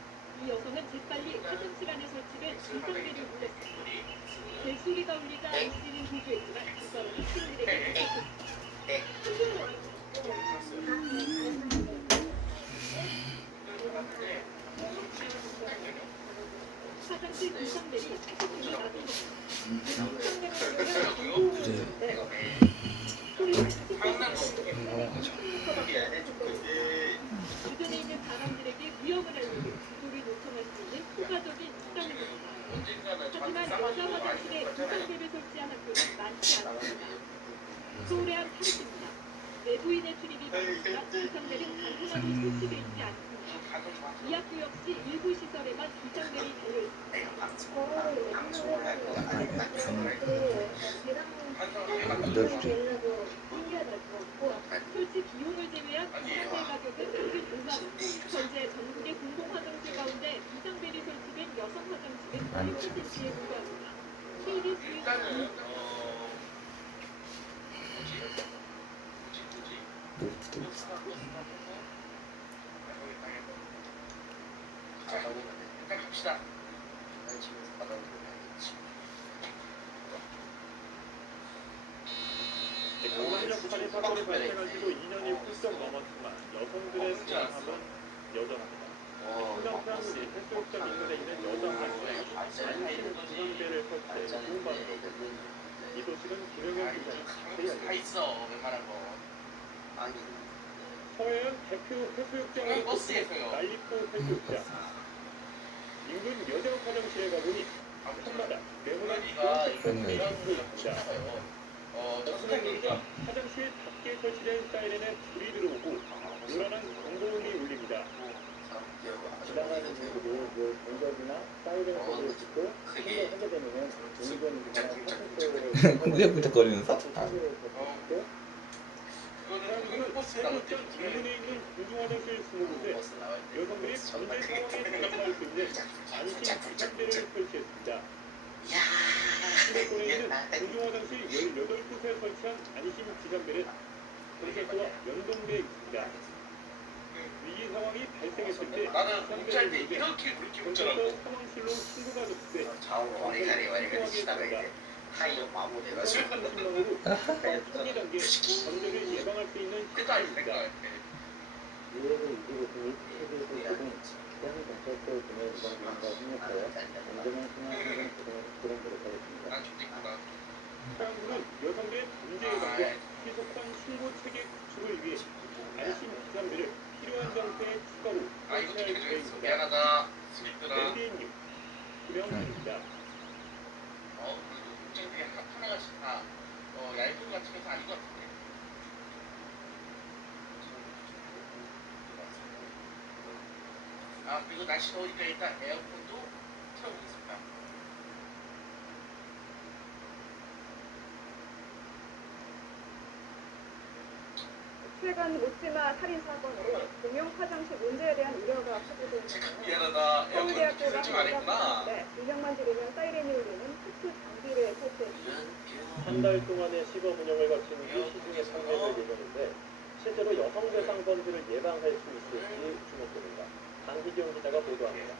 이 여성은 재빨리 화장실 안에 설치된 비상벨을 눌렀습니다. 벨소리가 울리자 이 씨는 구조했지만 곧바로 학생들에게 붙잡혔습니다. 화장실 비상벨이 성폭행을 막은 겁니다. 주변에 있는 사람들에게 위험을 알리고 구조를 요청할 수 있는 효과적인 수단입니다. 하지만 여자 화장실에 비상벨을 설치한 학교는 많지 않습니다. 서울의 한 파르크입니다. 외부인의 출입이 많으니까 비상벨은 단순하게 설치되어 있지 않습니다. 이 학교 역시 일부 시설에만 비상벨이 달려 있습니다. 설치 비용을 제외한 비상벨 가격은 평균 5만 원. 현재 전국의 공공 화장실 가운데 비상벨이 설치된 여성 화장실은 무료 설치에 불과합니다. KBS 일단은 일단 갑시다. 장난치면서 받아보면 알겠지. 강남역 살인 사건이 발생한 지도 2년이 훌쩍 넘었지만 여성들의 불안함은 여전합니다. 신장 사람들이 해수욕장 인근에 있는 여자 화장실에 안심 비상벨을 설치해 도움받는 이 소식은 김영현 기자의 다 제이알입니다. 있어 웬만한 거. 아니 서해안 대표 해수욕장으로 버스에서요. 난리포 해수욕장 인근 여자 화장실에 가보니 한마다 네모난 우리가 비상벨이 이런 보고 있습니다. 선생님과 화장실 밖에 설치된 사이렌에 불이 들어오고 요란한 경보음이 울립니다. 지나가는 분들이 뭐 공격이나 사이렌 소리를 듣고 그게 하게 되면은 운전이나 쿵짝쿵짝거리면서? 그거는 버스가 해수욕장 인근에 있는 공중 화장실 20곳에 버스 나올 때 여성들이 범죄 상황에 대처할 수 있는 안심 비상벨을 설치했습니다. 수도권에 있는 공중 화장실 18곳에 설치한 안심 비상벨은 경찰서와 연동돼 있습니다. 위기 상황이 발생했을 때 나는 문자할 때 이렇게 그렇게 문자라고. 경찰서 상황실로 신고가 접수돼 좌우로 머리가리 와리가리 치다가 이제 타이어 마모돼가지고 10만으로 초기 단계 범죄를 예방할 수 있는 그러니까 시스템입니다. 이해를 이기고 세계에서는 시장 경찰서 분야 유방과 협력하여 안전한 생활 그런 노력하겠습니다. 난 좋겠구나. 사람들은 여성들의 범죄 예방과 신속한 신고 체계 구축을 위해 안심 기상비를 필요한 장소에 추가로 아 이거 설치할 되게 계획입니다. 미안하다. 스미트라. MBN님 김영준입니다. 그래도 굉장히 되게 하나가 다 얇은 같은 게서 아닌 것 같은데. 아 그리고 날씨 더우니까 일단 에어컨도 틀어보겠습니다. 최근 묻지마 살인 사건으로 공용 화장실 문제에 대한 우려가 커지고 있는데요. 미안하다. 에어컨 서울대학교가 설정 안 여자 했구나. 화장실에 조명만 들으면 사이렌이 울리는 특수 장비를 설치했습니다. 한 달 동안의 시범 운영을 거친 후 시중에 판매될 예정인데 실제로 여성 대상 범죄를 예방할 수 있을지 주목됩니다. 강희경 기자가 보도합니다.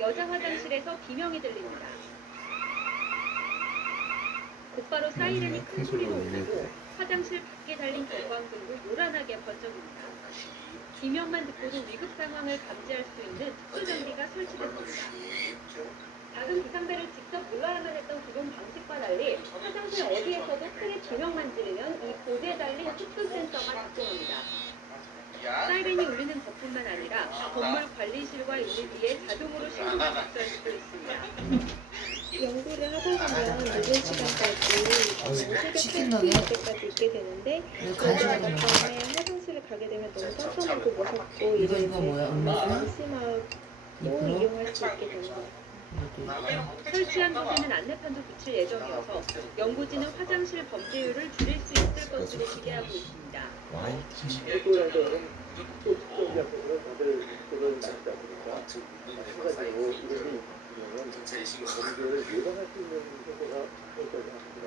여자 화장실에서 비명이 들립니다. 곧바로 사이렌이 큰 소리로 울리고 화장실 밖에 달린 경광등도 요란하게 번쩍입니다. 비명만 듣고도 위급 상황을 감지할 수 있는 특수 장비가 설치됐습니다. 작은 비상벨을 직접 눌러야만 했던 기존 방식과 달리 화장실 어디에서도 크게 비명만 지르면 이 보드에 달린 특수 센서가 작동합니다. 사이렌이 울리는 것뿐만 아니라 건물 관리실과 일리비에 자동으로 신고가 작성될 수도 있습니다. 연구를 하다 보면 늦은 시간까지 새벽 1시 이때까지 있게 되는데 그러다가 밤에 화장실을 가게 되면 너무 깜깜하고 무섭고 이런 안심하고 이용할 수 있게 됩니다. 설치한 곳에는 안내판도 붙일 예정이어서 연구진은 화장실 범죄율을 줄일 수 있을 것으로 기대하고 있습니다. 학교에서는 학교 측정 앞에서 다들 그걸 맞지 않습니까? 마찬가지로 이런 게 있으면 범죄를 예방할 수 있는 효과가 있다고 합니다.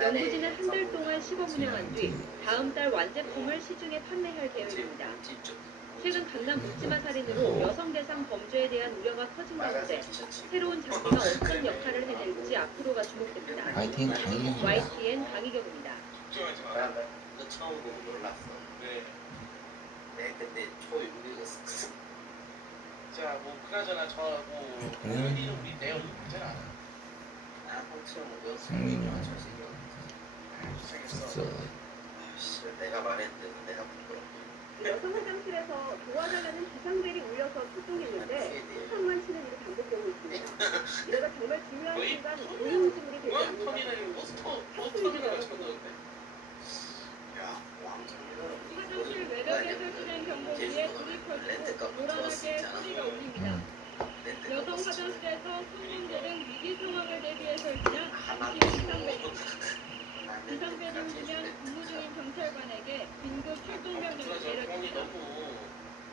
연구진은 한 달 동안 시범 운영한 뒤 다음 달 완제품을 시중에 판매할 계획입니다. 최근 강남 묻지마 살인으로 여성 대상 범죄에 대한 우려가 커진 가운데 새로운 장비가 어떤 역할을 해낼지 앞으로가 주목됩니다. YTN 강희경입니다. YTN 강희경입니다. 걱정하지 마. 너 처음 보고 놀랐어. 네. 내 그때 초육이었어. 자, 뭐 그나저나 저뭐 도현이는 우리 내연 괜찮아. 아, 처음 보였어. 상민이 형. 잘생겼어. 진짜 내가 말했는데 내가 부끄럽고. 여성 화장실에서 도와달라는 비상벨이 울려서 출동했는데 수상만 치는 일이 반복되고 있습니다. 이러다 정말 중요한 순간 오인지물이 되지 뭐야? 않는다. 터미널이 포스터를 맞췄는데. 야, 왕정이다. 화장실 외벽에 설치된 경보기에 불이 켜지고 요란하게 소리가 울립니다. 여성 화장실에서 손님들은 위기 상황을 대비해 설치한 비상벨입니다. 비상벨이 울리면 근무 중인 경찰관에게 긴급 출동 명령이 내려집니다.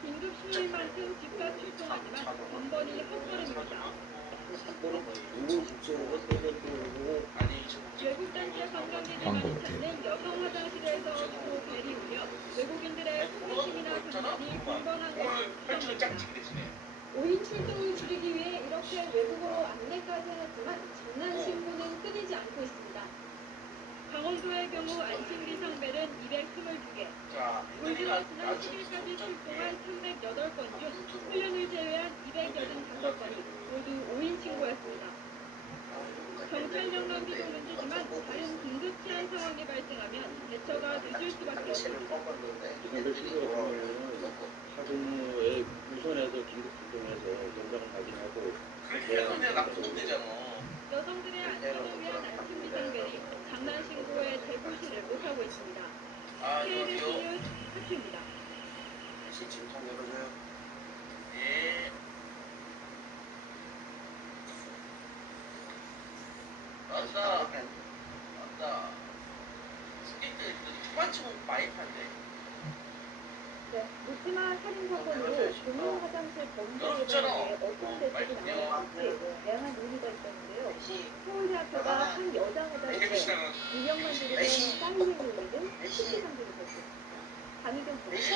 긴급 시일만큼 즉각 출동하지만 번번이 헛걸음입니다. 외국 단체 관광객들만 찾는 여성 화장실에서 주로 벨이 울려 외국인들의 호기심이나 감탄이 빈번한 것으로 추정됩니다. 5인 출동을 줄이기 위해 이렇게 외국어로 안내까지 하지만 장난 신고는 끊이지 않고 있습니다. 강원도의 경우 안심 비상벨은 222개, 울주가 지난 10일까지 출동한 308건 중 훈련을 제외한 285건이 모두 5인 신고였습니다. 경찰력 낭비도 문제지만 다른 긴급 치안 상황이 발생하면 대처가 늦을 수밖에 없습니다. 이들 시설 보면은 사근무에 우선해서 긴급 출동해서 연락을 확인하고 그래서 내가 납품도 되잖아. 여성들의 안전을 위한 안심 비상벨이 장난 신고에 대부시를 못하고 있습니다. 아, KBS 여기요? 뉴스 하트입니다. 다시 지금 좀 열어줘요. 예. 맞다. 맞다. 스케이트 초반치고 많이 탄대. 네, 묻지마 살인 사건으로 금융 화장실 범죄에 대해 어떤 대책이 나올지 다양한 논의가 있었는데요. 서울대학교가 한 여자 화장실에 유명만 들으면 사인을 올리는 특수 상대를 줬습니다. 강희경 교수.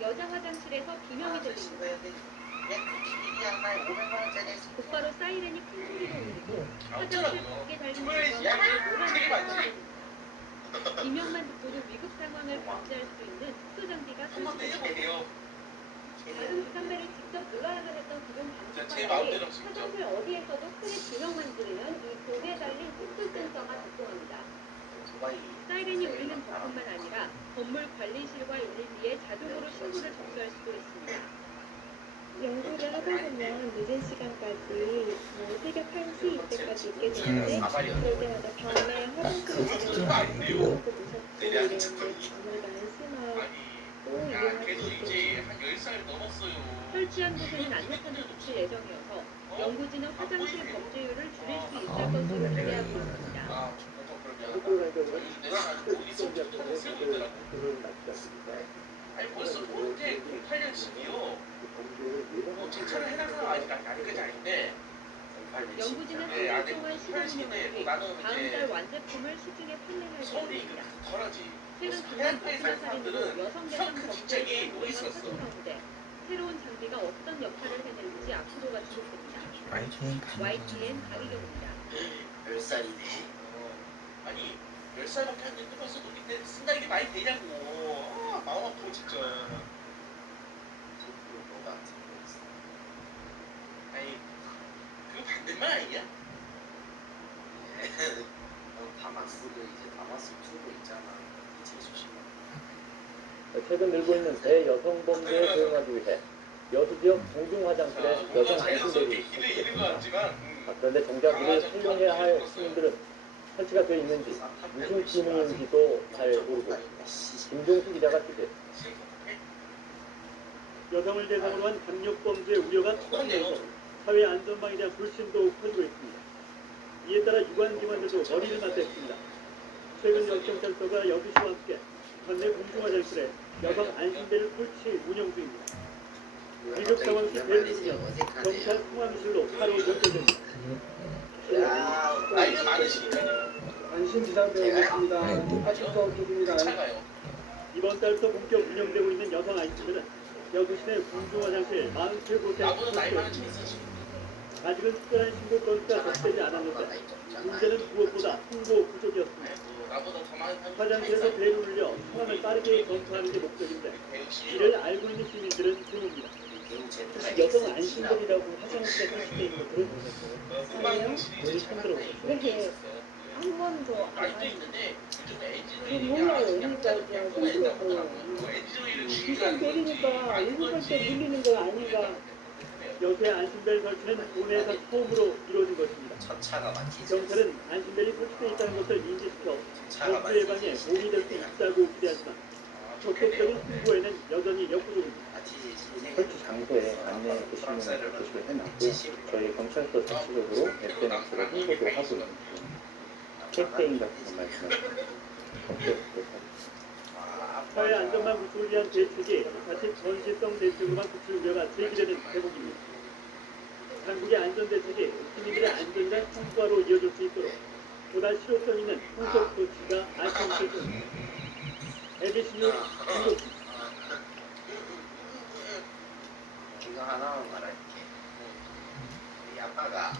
여자 화장실에서 비명이 들립니다. 곧바로 사이렌이 큰 소리로 울리고 화장실 밖에 달린 여성들이 비명만 듣고도 위급 상황을 감지할 수 있는 특수 장비가 설치됩니다. 작은 담배를 직접 놀라야만 했던 기존 방식과 달리 화장실 어디에서도 크게 비명만 들으면 이 벽에 달린 특수 센서가 작동합니다. 사이렌이 울리는 것뿐만 아니라 건물 관리실과 112에 자동으로 신고를 접수할 수도 있습니다. 연구를 하다 보면 늦은 시간까지 뭐 새벽 1시 이때까지 있게 되는데 그럴 때마다 밤에 화장실을 가려면 무섭고 이러는데 아무래도 안심하고 이용할 수 있게 설치한 곳에는 안내판을 붙일 예정이어서 연구진은 화장실 범죄율을 줄일 수 있을 것으로 기대하고 있습니다. 학교 갈 경우는 특수정비학과의 학교를 맞지 않습니까? 아니 벌써 본태 08년식이요. 제차를 해놨는 아직까지 아닌데. 연구진은 네, 한 아직 달 동안 시간 운영을 뒤 다음 달 완제품을 시중에 판매할 서울이 예정입니다. 덜하지. 최근 강남 묻지마 살인으로 여성 대상 범죄 공개가 커진 가운데 새로운 장비가 어떤 역할을 해낼지 앞으로가 주목됩니다. YTN 강희경입니다. 10살이네. 아니 10살밖에 안 됐는데 벌써 너 밑에 쓴다 이게 말이 되냐고. 마음 아프고 진짜. 아니 그거 반대말 아니냐? 다마스도 이제 다마스 2도 있잖아. 2010년. 최근 늘고 있는 대여성 범죄에 대응하기 위해 여수 지역 공중 화장실에 여성 안심벨이 설치됐습니다. 그런데 정작 이를 활용해야 할 시민들은 설치가 되어 있는지 무슨 기능인지도 잘 모르고 있습니다. 김종수 기자가 취재했습니다. 여성을 대상으로 한 강력범죄 우려가 커지면서 사회 안전망에 대한 불신도 커지고 있습니다. 이에 따라 유관기관들도 머리를 맞댔습니다. 최근 여경찰서가 여수시와 함께 관내 공중화장실에 여성 안심대를 설치 운영 중입니다. 위급 상황 시 대응이면 경찰 통화미실로 바로 연결됩니다. 나이가 많으시니까요. 안심 지상대였습니다. 파출소 쪽입니다. 차가요. 이번 달부터 본격 운영되고 있는 여성 안심대는 여수 시내 공중화장실 43곳에 나보다 나이 많은 설치되어 층 있습니다. 있으시. 아직은 특별한 신고 건수가 접수되지 않았는데 문제는 무엇보다 홍보 부족이었습니다. 나보다 더 많은 화장실에서 배를 울려 상황을 빠르게 검토하는 게 목적인데 이를 알고 있는 시민들은 드뭅니다. 혹시 여성 안심벨이라고 화장실에 설치되어 있는 거 들어보셨어요? 아니요. 오늘 처음 들어보셨어요? 네, 한 번도 안 말도 하죠. 있는데 요즘 그 엔진오일이 몰라요. 그러니까 그냥 손들고 비싼 벨이니까 일본 때 물리는 거 아닌가. 여수의 안심벨 설치는 국내에서 처음으로 이루어진 것입니다. 첫차가 맞지. 경찰은 안심벨이 설치되어 있다는 것을 인지시켜 차가 범죄 예방에 도움이 될 수 있다고 기대하지만 적극적인 홍보에는 여전히 역부족입니다. 설치 장소에 안내 게시물을 표시를 해놨고요. 저희 경찰서 전체적으로 SNS로 홍보도 하고 있습니다. 캠페인 같은 거 말씀하시면 사회 안전망 구축을 위한 대책이 다시 전시성 대책으로만 구출 우려가 제기되는 대목입니다. 당국의 안전 대책이 시민들의 안전과 성과로 이어질 수 있도록 보다 실효성 있는 후속 조치가 알려질 것입니다. MBC 뉴스 김동식. 이거 하나만 말할게. 우리 아빠가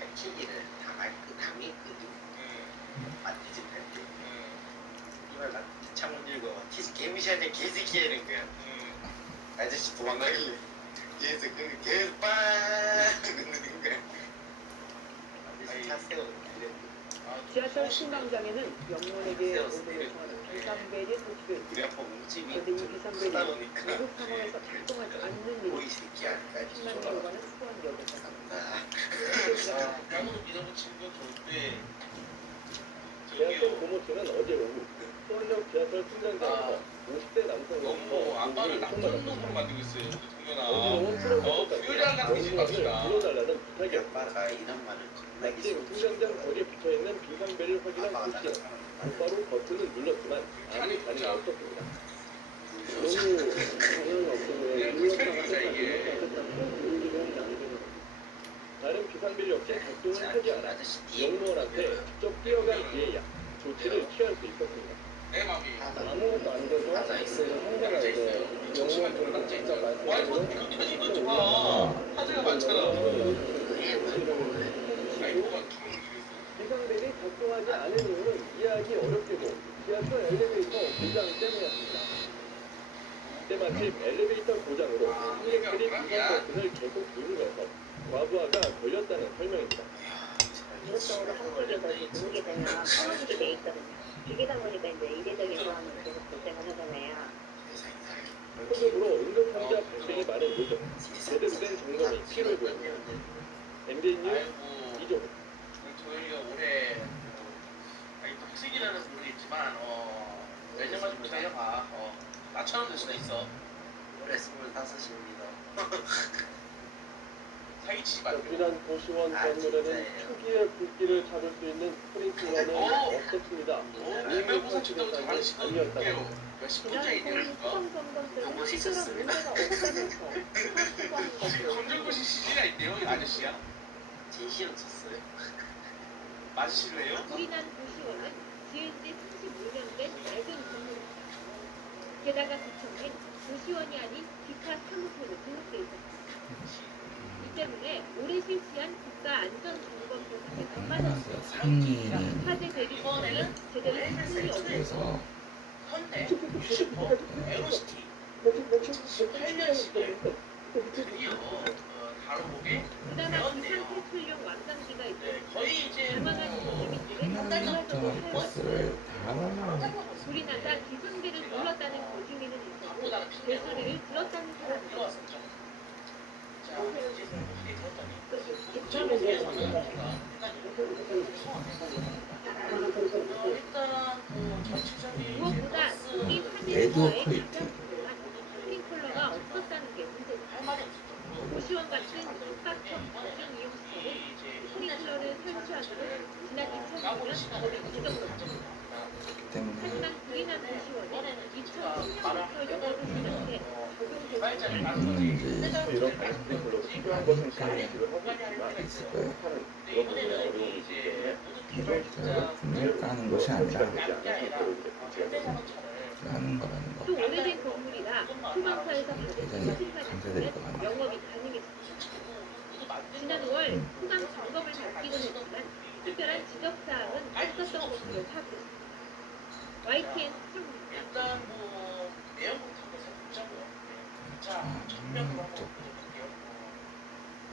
백치기를 당했거든. 맞지 집 갈 때. 이걸 나 창문 들고 개미시한테 개새끼 하는 거야. 아저씨 도망가길래 계속 계속 빵 누르는 거야. 아저씨 차 세워. 지하철 신광장에는 영문에게 오늘을 청하는 비상벨이 설치되어 있습니다. 우리 아빠 몸집이 그런데 이 비상벨이 크다 보니까 위급 상황에서 작동하지 않는 보이 일이 새끼야. 신랑의 요구하는 수원 역에서 깡으로 밀어붙이는 건 좋은데 대학생 저기요 고모씨는 어제 오후 수원역 지하철 승강장에서 50대 남성이 너무 아빠를 나쁜 놈으로 만들고 있어요. 부여장 같은 집 갑시다. 불러달라는 부탁이었습니다. 아빠가 이런 말을 겁나게 마침 승강장 벽에 붙어있는 비상벨을 확인한 그 씨는 곧바로 버튼을 눌렀지만 아무 반응이 없었습니다. 너무 방향이 없어요. 눌렀다가 다른 비상벨 역시 작동을 하지 않아 영무원한테 직접 뛰어간 뒤에야 조치를 취할 수 있었습니다. 내 마음이. 아무것도 안 돼서 그래서 상대가 이제 영무원 분과 직접 와이프 말씀하시고 그 켜진 거 좋아. 화제가 많잖아. 비상벨이 작동하지 않은 이유는 이해하기 어렵게도 지하철 엘리베이터 고장 때문이었습니다. 때마침 엘리베이터 고장으로 승객들이 비상 버튼을 계속 누르면서 과부하가 걸렸다는 설명입니다. 기록적으로 한국에 다시 들어오게 되면 끊어지게 돼 있거든요. 기계다 보니까 이제 이례적인 상황이 계속 발생을 하잖아요. 소속으로 응급 환자 발생이 많은 요즘 제대로 된 점검이 필요해 보입니다. MBN 뉴스 이종우. 도현이가 올해 또 학생이라는 모르겠지만 내년만 좀 기다려봐. 나처럼 될 수도 있어. 올해 25입니다. 사기치지 말고. 비난 도시원 건물에는 초기에 불길을 잡을 수 있는 스프링클러는 없었습니다. 기말고사 진짜로 잘하시던 분이에요. 몇 10분짜리네요 이거. 너무 시스템 문제가 없다면서 검정고시 시즌이 있대요 이 아저씨야. 진시험 쳤어요. 맞으실래요? 불이난 도시원은 지은 지 35년 된 낡은 건물입니다. 게다가 구청엔 도시원이 아닌 기타 사무소로 등록돼 있었습니다. 이 때문에 올해 실시한 국가안전점검조사에서 빠졌습니다. 상인이 화재 대비 시설이 제대로 작동이 없는 그래서 현대, 슈퍼, 에어로시티 8년씩에 드디어 가로목에 그나마 기상 퇴출용 왕상기가 있는데 거의 이제 다만한 시민들은 하나부터 일괄적으로 버스를 다 불이 나다 기상배를 눌렀다는 거중에는 있었고 배수리를 들었다는 사람이 들어왔었죠. 자, 이제 크게 들었더니 일단 전체적인 무엇보다 속이 레디오 화재와의 퀄리티. 스프링클러가 없었다는 게 문제입니다. 도시원 같은 숙박형 거중 이용 시설은 스프링클러를 설치하도록 지난 2009년 법이 지정됐습니다. 때문에 하지만 불이 난 도시원은 2010년부터 영업을 시작해 적용되지 문제 이런 스프링클러로 필요한 것은 잘 인지를 하고 있을 있지만 거예요. 하는 그런 부분에 어려움이 있기 때문에 분을 까는 것이 아니라 시간 되지 않은 상태로 이제 배치가 됐습니다. 하는 거라는 거. 또 오래된 건물이라 소방서에서 받은 굉장히 신고만 감사드릴 것 있으면 같네요. 영업이 가능했습니다. 지난 5월 소방 점검을 받기는 했지만 특별한 지적사항은 없었던 것으로 파악됐습니다. YTN 수정입니다. 일단 뭐 내용부터 한번 살펴보자고요. 자, 전면으로 한번 보여드릴게요.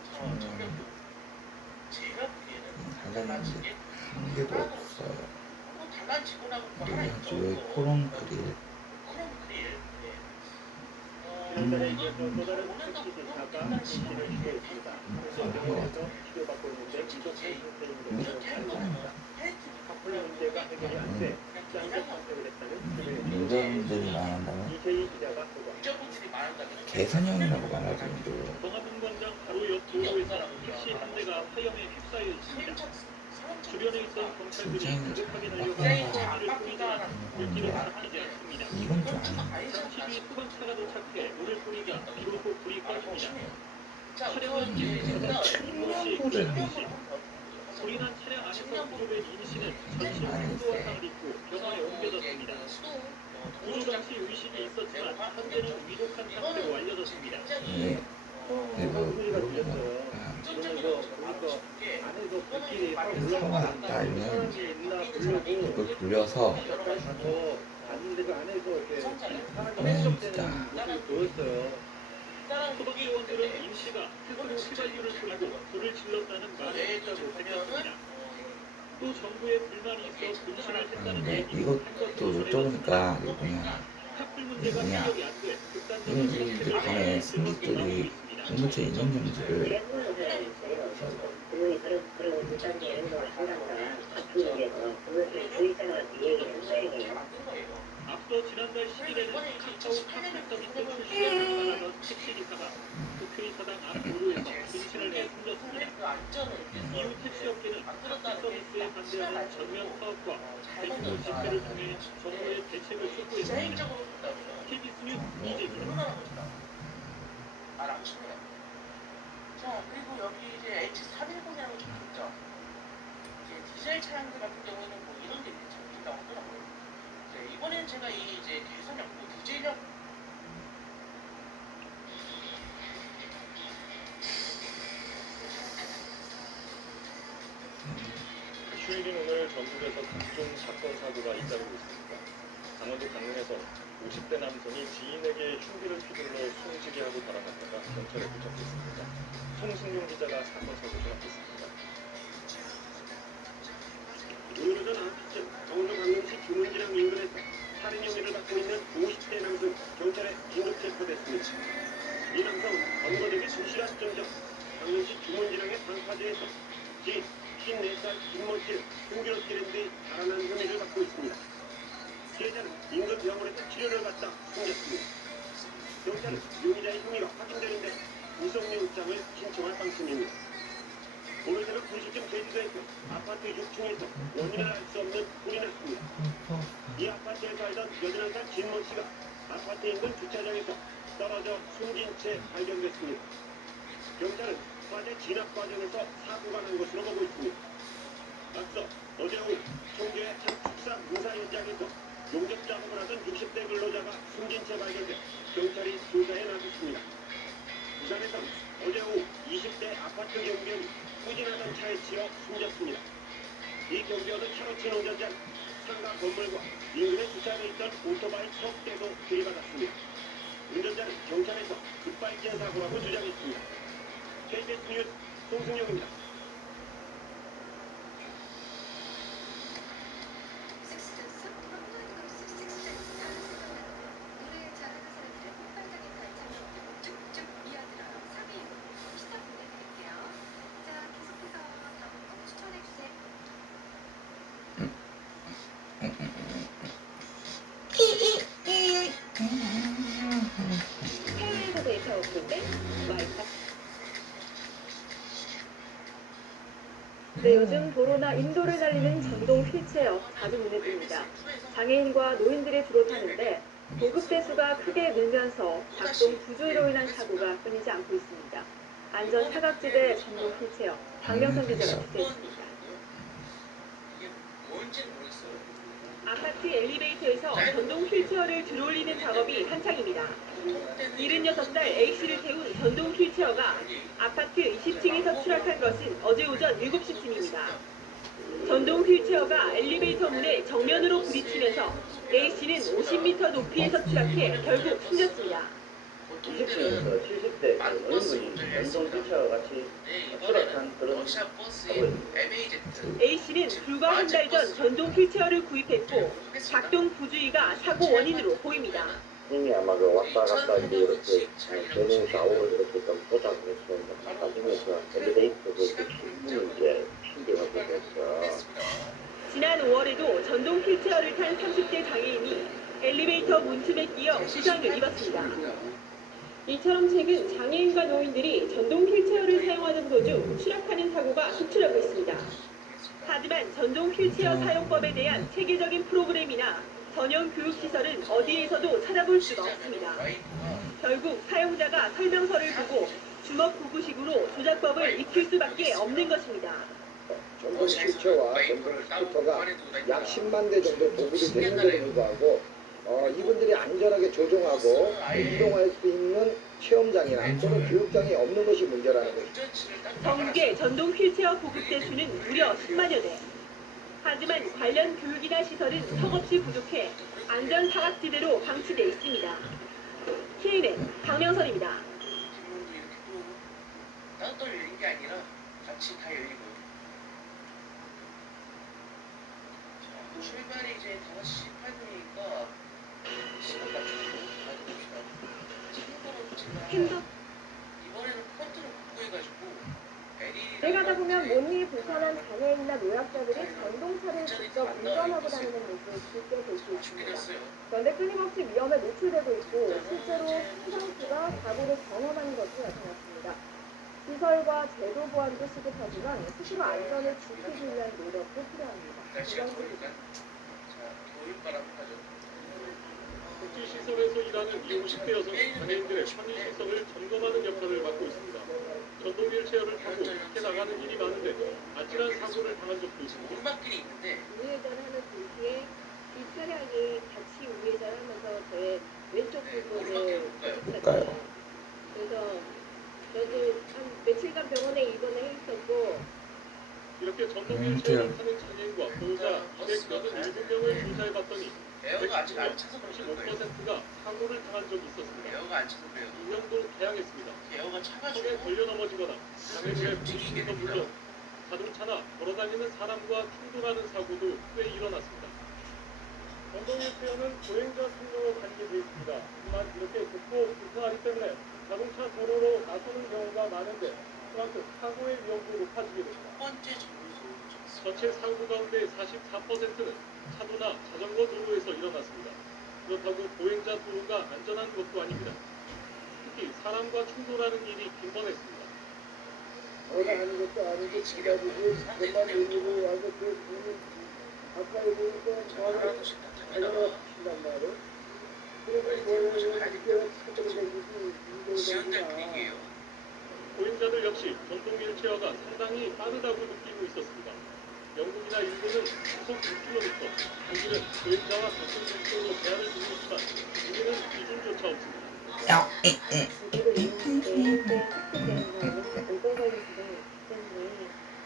자, 전면부. 제가 보기에는 달라진 게 한 개도 없어요. 달라지고 나면 또 하나 있죠. 그래가지고 코론 그릴 코론 그릴. 지난달에 이어서 또 다른 택시 기사가 임신을 시도했습니다. 병원에서 치료받고 있는데 지속 상태인 것으로 알려졌습니다. 커플 문제가 해결이 안 돼 쌍벽 선택을 했다는 유저분들이 말한다면 이세희 기자가 보도합니다. 유저분들이 말한다면 개선형이라고 말하지 도 동화분광장 바로 옆 도로에서 택시 한 대가 화염에 휩싸여 있습니다. 주변에 있던 경찰들이 급하게 달려가 차를 뿌리자 불길은 잡히지 않습니다. 이건 좀 아니야. 잠시 뒤 소방차가 도착해 물을 뿌리자 비로소 불이 꺼집니다. 자, 차량은 이제 이제서야 신고를 임씨 불이 난 차량 안에서 구조된 임씨는 전신 상부화상을 입고 병원에 옮겨졌습니다. 구조 당시 의식이 있었지만 현재는 위독한 상태로 알려졌습니다. 네. 소리가 들렸어요. 그러면서 보니까 안에서 불길이 확 사고가 올라가는데 났다 아니면 사람이 있나 보려고 이걸 돌려서 가까이 가서 봤는데 그 안에서 이렇게 사람이 진짜. 흡족되는 모습이 보였어요. 소방대원들은 임씨가 스스로 휘발유를 뿌리고 불을 질렀다는 말에 있다고 밝혔습니다. 또 정부에 불만이 있어 분실을 했다는 근데 얘기도 이것도 여쭤보니까 이거 뭐냐 탁불 문제가 뭐냐 해결이 안 돼. 극단적인 이분들이 정책을 밤에 내놓을 승객들이 공무체 인형점들을 그리고 물단지 연구를 한다거나 앞으로 위해서 그것을 주의사람한테 얘기를 한 거예요. 앞서 지난달 10일에는 카카오 카풀 서비스 출시가 가능하던 택시기사가 도쿄 사당 앞 도로에서 분신을 내 숨졌습니다. 이후 택시업계는 카풀 서비스에 반대하는 전면 파업과 대규모 집회를 통해 정부의 대책을 촉구했습니다. KBS 뉴스 이재규입니다. 자, 그리고 여기 이제 H310이라고 적혀있죠. 이제 디젤 차량들 같은 경우에는 뭐 이런 게 적힌다고 하더라고요. 이번엔 제가 이 이제 개선형도 디젤형 휴일인 오늘 전국에서 각종 사건 사고가 잇따르고 있습니다. 강원도 강릉에서 50대 남성이 지인에게 흉기를 휘둘러 숨지게 하고 돌아갔다가 경찰에 붙잡혔습니다. 송승용 기자가 사건 사고를 맡았습니다. 오늘 오전 9시쯤 강원도 강릉시 주문지랑 인근에서 살인 혐의를 받고 있는 50대 남성 경찰에 긴급 체포됐습니다. 이 남성은 검거되기 2시간쯤 전 강릉시 주문지랑의 방파제에서 지 54살 김모씨를 흉기로 때린 뒤 달아난 혐의를 받고 있습니다. 피해자는 인근 병원에서 치료를 받다 숨졌습니다. 경찰은 용의자의 혐의가 확인되는데 구속영장을 신청할 방침입니다. 오늘 새벽 2시쯤 제주도에서 아파트 6층에서 원인을 알 수 없는 불이 났습니다. 이 아파트에 살던 81살 진모 씨가 아파트에 있는 주차장에서 떨어져 숨진 채 발견됐습니다. 경찰은 화재 진압 과정에서 사고가 난 것으로 보고 있습니다. 앞서 어제 오후 청주의 한 축사 공사 현장에서 용접 작업을 하던 60대 근로자가 숨진 채 발견돼 경찰이 조사에 나섰습니다. 부산에선 어제 오후 20대 아파트 경비원이 후진하던 차에 치여 숨졌습니다. 이 경비원은 차로 친 운전자 상가 건물과 인근에 주차돼 있던 오토바이 석 대도 들이받았습니다. 운전자는 경찰에서 급발진 사고라고 주장했습니다. KBS 뉴스 송승용입니다. 해외에서 데이터 없을 때 와이파이. 네, 요즘 도로나 인도를 달리는 전동 휠체어 자주 눈에 띕니다. 장애인과 노인들이 주로 타는데 보급 대수가 크게 늘면서 작동 부조로 인한 사고가 끊이지 않고 있습니다. 안전 사각지대 전동 휠체어 박명선 기자가 취재했습니다. 아파트 엘리베이터에서 전동 휠체어를 들어올리는 작업이 한창입니다. 76살 A씨를 태운 전동 휠체어가 아파트 20층에서 추락한 것은 어제 오전 7시쯤입니다. 전동 휠체어가 엘리베이터 문에 정면으로 부딪히면서 A씨는 50m 높이에서 추락해 결국 숨졌습니다. 20층에서 70대 어린분이 전동 휠체어 같이 추락한 그런 사고입니다. A씨는 불과 한 달 전 전동 휠체어를 구입했고 작동 부주의가 사고 원인으로 보입니다. 이미 아마 그 왔다 갔다 이렇게 전용 좌우를 이렇게 좀 조작해서 나중에서 엘리베이터 그 충분히 이제 핑계가 되겠어. 지난 5월에도 전동 휠체어를 탄 30대 장애인이 엘리베이터 문틈에 끼어 부상을 입었습니다. 이처럼 최근 장애인과 노인들이 전동 휠체어를 사용하는 도중 추락하는 사고가 속출하고 있습니다. 하지만 전동 휠체어 사용법에 대한 체계적인 프로그램이나 전용 교육시설은 어디에서도 찾아볼 수가 없습니다. 결국 사용자가 설명서를 보고 주먹구구식으로 조작법을 익힐 수밖에 없는 것입니다. 전동 휠체어와 전동 스쿠터가 약 10만 대 정도 보급이 되는데도 불구하고 이분들이 안전하게 조종하고 이동할 수 있는 체험장이나 또는 교육장이 없는 것이 문제라는 것이죠. 전국의 전동 휠체어 보급 대수는 무려 10만여 대. 하지만 관련 교육이나 시설은 턱없이 부족해 안전 사각지대로 방치돼 있습니다. CNN 박명선입니다. 나도 열린 게 아니라 같이 다 열리고. 출발이 이제 5시 8분이니까 시간 맞춰서 가야 됩니다. 참고로 제가 이번에는 폰트를 바꾸해가지고 길 가다 보면 몸이 불편한 장애인이나 노약자들이 전동차를 직접 운전하고 다니는 모습을 쉽게 볼 수 있습니다. 그런데 끊임없이 위험에 노출되고 있고 실제로 상당수가 사고를 경험하는 것으로 나타났습니다. 시설과 제도 보완도 시급하지만 스스로 안전을 지키기 위한 노력도 필요합니다. 복지시설에서 일하는 이 50대 여성은 장애인들의 편의시설을 점검하는 역할을 맡고 있습니다. 전동 휠체어를 타고 밖에 나가는 일이 많은데 아찔한 사고를 당한 적도 있습니다. 우회전을 하는 동시에 이 차량이 같이 우회전을 하면서 저의 왼쪽 부분을 부딪혔어요. 그래서 저도 한 며칠간 병원에 입원을 했었고 이렇게 전동 휠체어를 타는 장애인과 보호자 287명을 조사해봤더니 35%가 사고를 당한 적이 있었습니다. 유형도 다양했습니다. 턱에 걸려 넘어지거나 장애물에 부딪혀서 물론 자동차나 걸어다니는 사람과 충돌하는 사고도 꽤 일어났습니다. 전동 휠체어는 보행자 통로로 관계되어 있습니다. 하지만 이렇게 좁고 불편하기 때문에 자동차 도로로 나서는 경우가 많은데 그만큼 사고의 위험도 높아지게 됩니다. 전체 사고 가운데 44%는 차도나 자전거 도로에서 일어났습니다. 그렇다고 보행자 도로가 안전한 것도 아닙니다. 특히 사람과 충돌하는 일이 빈번했습니다. 걸어가는 것도 아니고 기다리고 그것만 밀리고 와서 그 문이 가까이 보니까 저를 달려가 주단 말이에요. 그래서 뭐를 보행자들 역시 전동 휠체어가 상당히 빠르다고 느끼고 있었습니다. 영국이나 일본은 시속 6km, 독일은 보행자와 같은 속도로 제한을 두고 있지만 우리는 기준조차 없습니다. 기술을 이용할 때 실제 학습자나 오버걸릴 수가 있기 때문에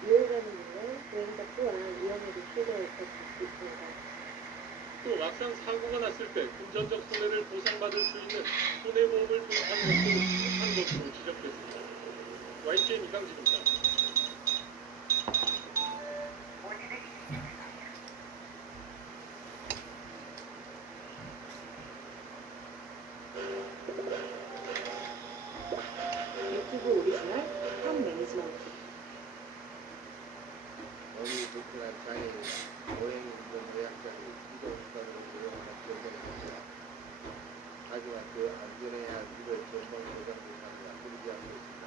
유효가는 있는 보행자 또한 위험에 노출될 것 같습니다. 또 막상 사고가 났을 때 금전적 손해를 보상받을 수 있는 손해보험을 도입한 것도 부족한 것으로 지적됐습니다. YTN 이강진입니다. 유튜브 오리지널 탑 매니지먼트. 몸이 불편한 장애인, 보행인권 노약자를 이동수단으로 이용하는 경우입니다. 하지만 그 안전해야 할 필요의 전방 보장 대상과 금지하고 있습니다.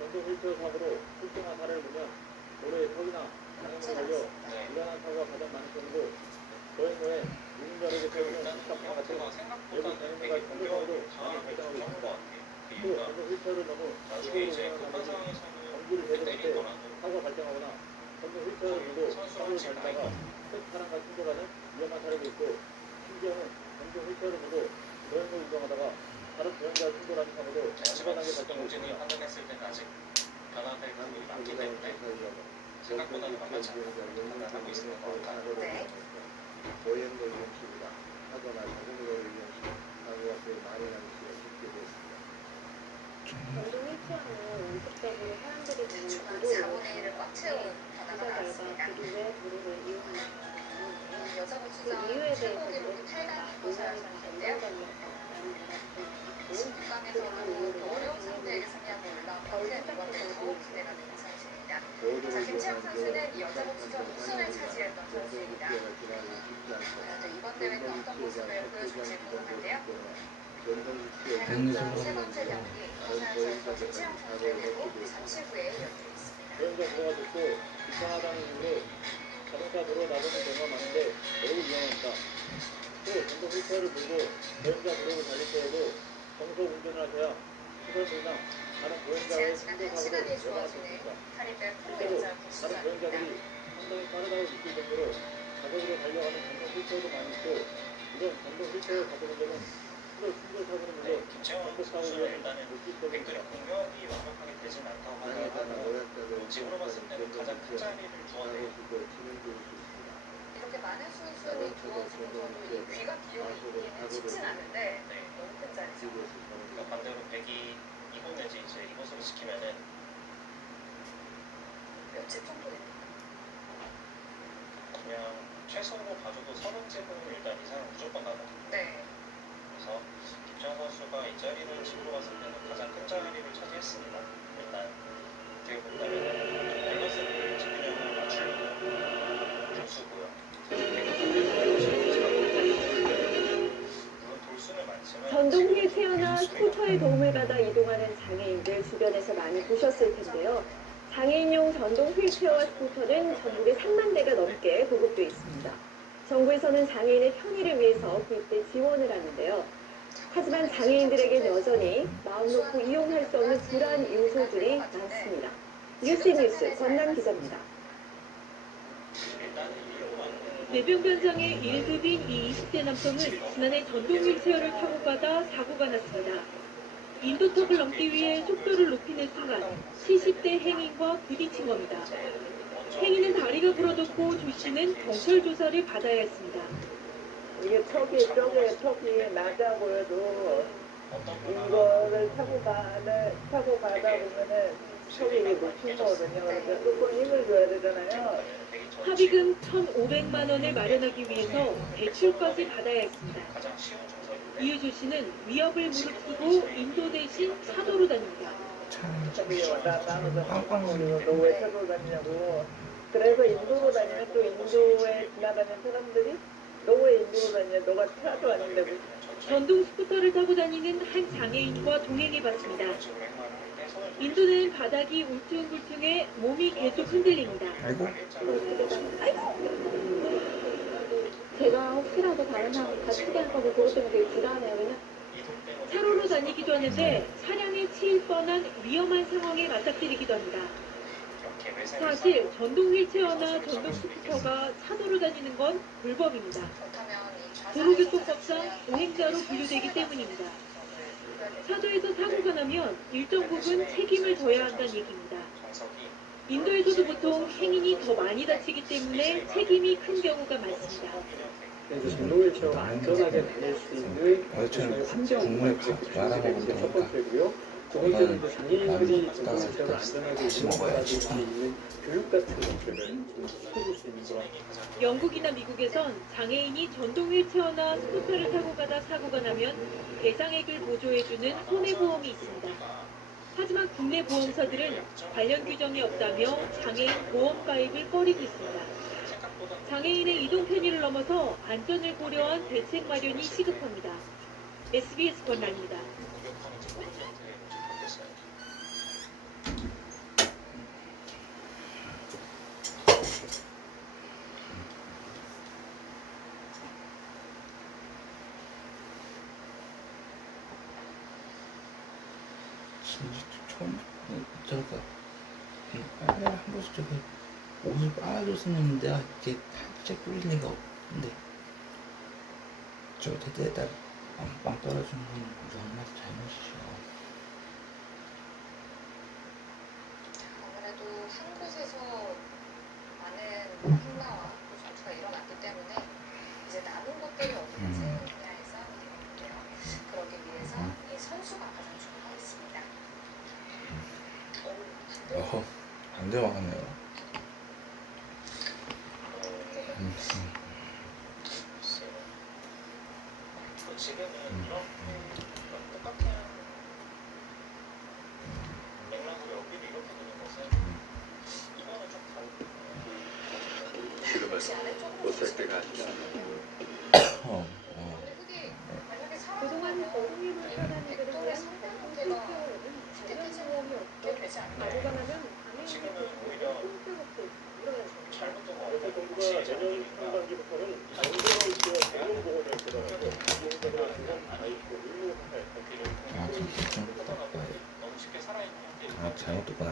전동 휠체어 사고로 실종한 사례를 보면 도로에 서기나 장애물에 걸려 일어난 사고가 가장 많은 편이고 보행 후에 운전자에게 세우는 시각과 같은 외부 장애물과 충돌사고도 많이 발생하고 있습니다. 또 전동 휠체어를 너무 가속으로 운전하는 사람은 경기를 제대할 때 사고가 발생하거나 전동 휠체어를 두고 사고를 밟다가 큰 차량과 충돌하는 위험한 사례도 있고 심지어는 전동 휠체어를 두고 보행로 이동하다가 다른 보행자와 충돌하는 사고도 일반하게 발생하고 있습니다. 판단했을 때는 아직 변화될 가능성이 많기 때문에 생각보다는 만만치 않다고 판단하고 있습니다. 보행로 이용시보다 차도나 자전거 이용시 사고가 더 많이 나는 수가 쉽게 됐습니다. 전동 휠체어는 원칙적으로 사람들이 보는 도로로 주차장과 그리고 왜 도로를 이용하는 그 이유에 대해서 물어보니까 논란이 많이 김채영 선수는 이 여자 복수전 우승을 차지했던 선수입니다. 이번 대회는 어떤 모습을 보여줄지 궁금한데요. 세 번째 경기 이호산 선수와 김채영 선수의 대고 잠시 후에 이어지고 있습니다. 보행자 도로가 좁고 불편하다는 이유로 자동차 도로 나서는 경우가 많은데 매우 위험합니다. 또 전동 휠체어를 몰고 보행자 도로를 달릴 때에도 정속 운전을 하셔야 시설물이나 다른 보행자의 충돌 사고를 예방할 수 있습니다. 실제로 다른 보행자들이 상당히 빠르다고 느낄 정도로 가속으로 달려가는 전동 휠체어도 많이 있고 이런 전동 휠체어 가속운전은 충돌 사고는 물론 전복 사고 위험을 백돌이 공격이 완벽하게 되진 않다고 하더라도 지금으로 봤을 때는 가장 큰 자리를 주어내는 이렇게 많은 수순이 주어지고서도 이 귀가 기울이기는 쉽진 않은데 너무 큰 자리죠. 그러니까 반대로 102 이곳 내지 이제 이곳으로 시키면은 몇집 정도 됩니까? 그냥 최소로 봐줘도 30집은 일단 이상은 무조건 나가요. 네. 그래서 김채영 선수가 이 자리를 지금으로 봤을 때는 가장 큰 자리를 차지했습니다. 일단 어떻게 본다면 휠체어나 스쿠터의 도움을 받아 이동하는 장애인들 주변에서 많이 보셨을 텐데요. 장애인용 전동 휠체어와 스쿠터는 전국에 3만 대가 넘게 보급돼 있습니다. 정부에서는 장애인의 편의를 위해서 구입대 지원을 하는데요. 하지만 장애인들에겐 여전히 마음 놓고 이용할 수 없는 불안 요소들이 많습니다. 뉴스 권남 기자입니다. 뇌병변 장애 1급인 이 20대 남성은 지난해 전동 휠체어를 타고 가다 사고가 났습니다. 인도턱을 넘기 위해 속도를 높이는 순간 70대 행인과 부딪힌 겁니다. 행인은 다리가 부러졌고 조 씨는 경찰 조사를 받아야 했습니다. 이게 턱이 낮아 보여도 이거를 타고 가다 보면은 턱이 이게 높은 거거든요. 그래서 조금 힘을 줘야 되잖아요. 합의금 1,500만 원을 마련하기 위해서 대출까지 받아야 했습니다. 이유조 씨는 위협을 무릅쓰고 인도 대신 차도로 다닙니다. 나는 깜깜거리고 너 왜 차도로 다니냐고. 그래서 인도로 다니면 또 인도에 지나가는 사람들이 너 왜 인도로 다니냐, 너가 차도 아닌데. 전동 스쿠터를 타고 다니는 한 장애인과 동행해봤습니다. 인도는 바닥이 울퉁불퉁해 몸이 계속 흔들립니다. 제가 혹시라도 다른 사람 다치게 할까 봐 그것 때문에 되게 불안해요. 왜냐 차로로 다니기도 하는데 차량에 치일 뻔한 위험한 상황에 맞닥뜨리기도 합니다. 사실 전동 휠체어나 전동 스쿠터가 차도로 다니는 건 불법입니다. 도로교통법상 보행자로 분류되기 때문입니다. 차도에서 사고가 나면 일정 부분 책임을 져야 한다는 얘기입니다. 인도에서도 보통 행인이 더 많이 다치기 때문에 책임이 큰 경우가 많습니다. 전동 휠체어가 안전하게 다닐 수 있는 환경을 말아먹는 게 첫 번째고요. 두 번째는 이제 장애인들이 전동 휠체어를 안전하게 이용할 수 있는 교육 같은 것들을 좀 시켜줄 수 있는 그런. 영국이나 미국에선 장애인이 전동 휠체어나 스쿠터를 타고 가다 사고가 나면 배상액을 보조해주는 손해보험이 있습니다. 하지만 국내 보험사들은 관련 규정이 없다며 장애인 보험 가입을 꺼리고 있습니다. 장애인의 이동 편의를 넘어서 안전을 고려한 대책 마련이 시급합니다. SBS 권란입니다. 빨래 한 번씩 저기 옷을 빨아줬으면 내가 이렇게 살짝 뚫릴 리가 없는데 저 대대에다 빵빵 떨어주는 건 우리 엄마도 잘못이죠. 아무래도 한 곳에서 많은 행사와 전투가 일어났기 때문에 이제 남은 것들이 어디까지냐의 싸움이 되는데요. 그러기 위해서 이 선수가 가장 중요하겠습니다. 어허, 반대 막았네요. 지금은 똑같은 맥락으로 여기를 이렇게 되는 것은 이거는 좀 다르고 못살 때가 아니라. 그동안 거북이를 타다니기를 위한 전동 휠체어로는 관련 보험이 없고 사고가 나면 장애인의 보험으로 홈페이지에 잘못된 거 그래서 정부가 내년 상반기부터는 전동 휠체어 전용 보험을 들어가고 이용자들의 보험 가입도 의무화할 너무 쉽게 살아있는 형태. 아, 잘못 듣구나.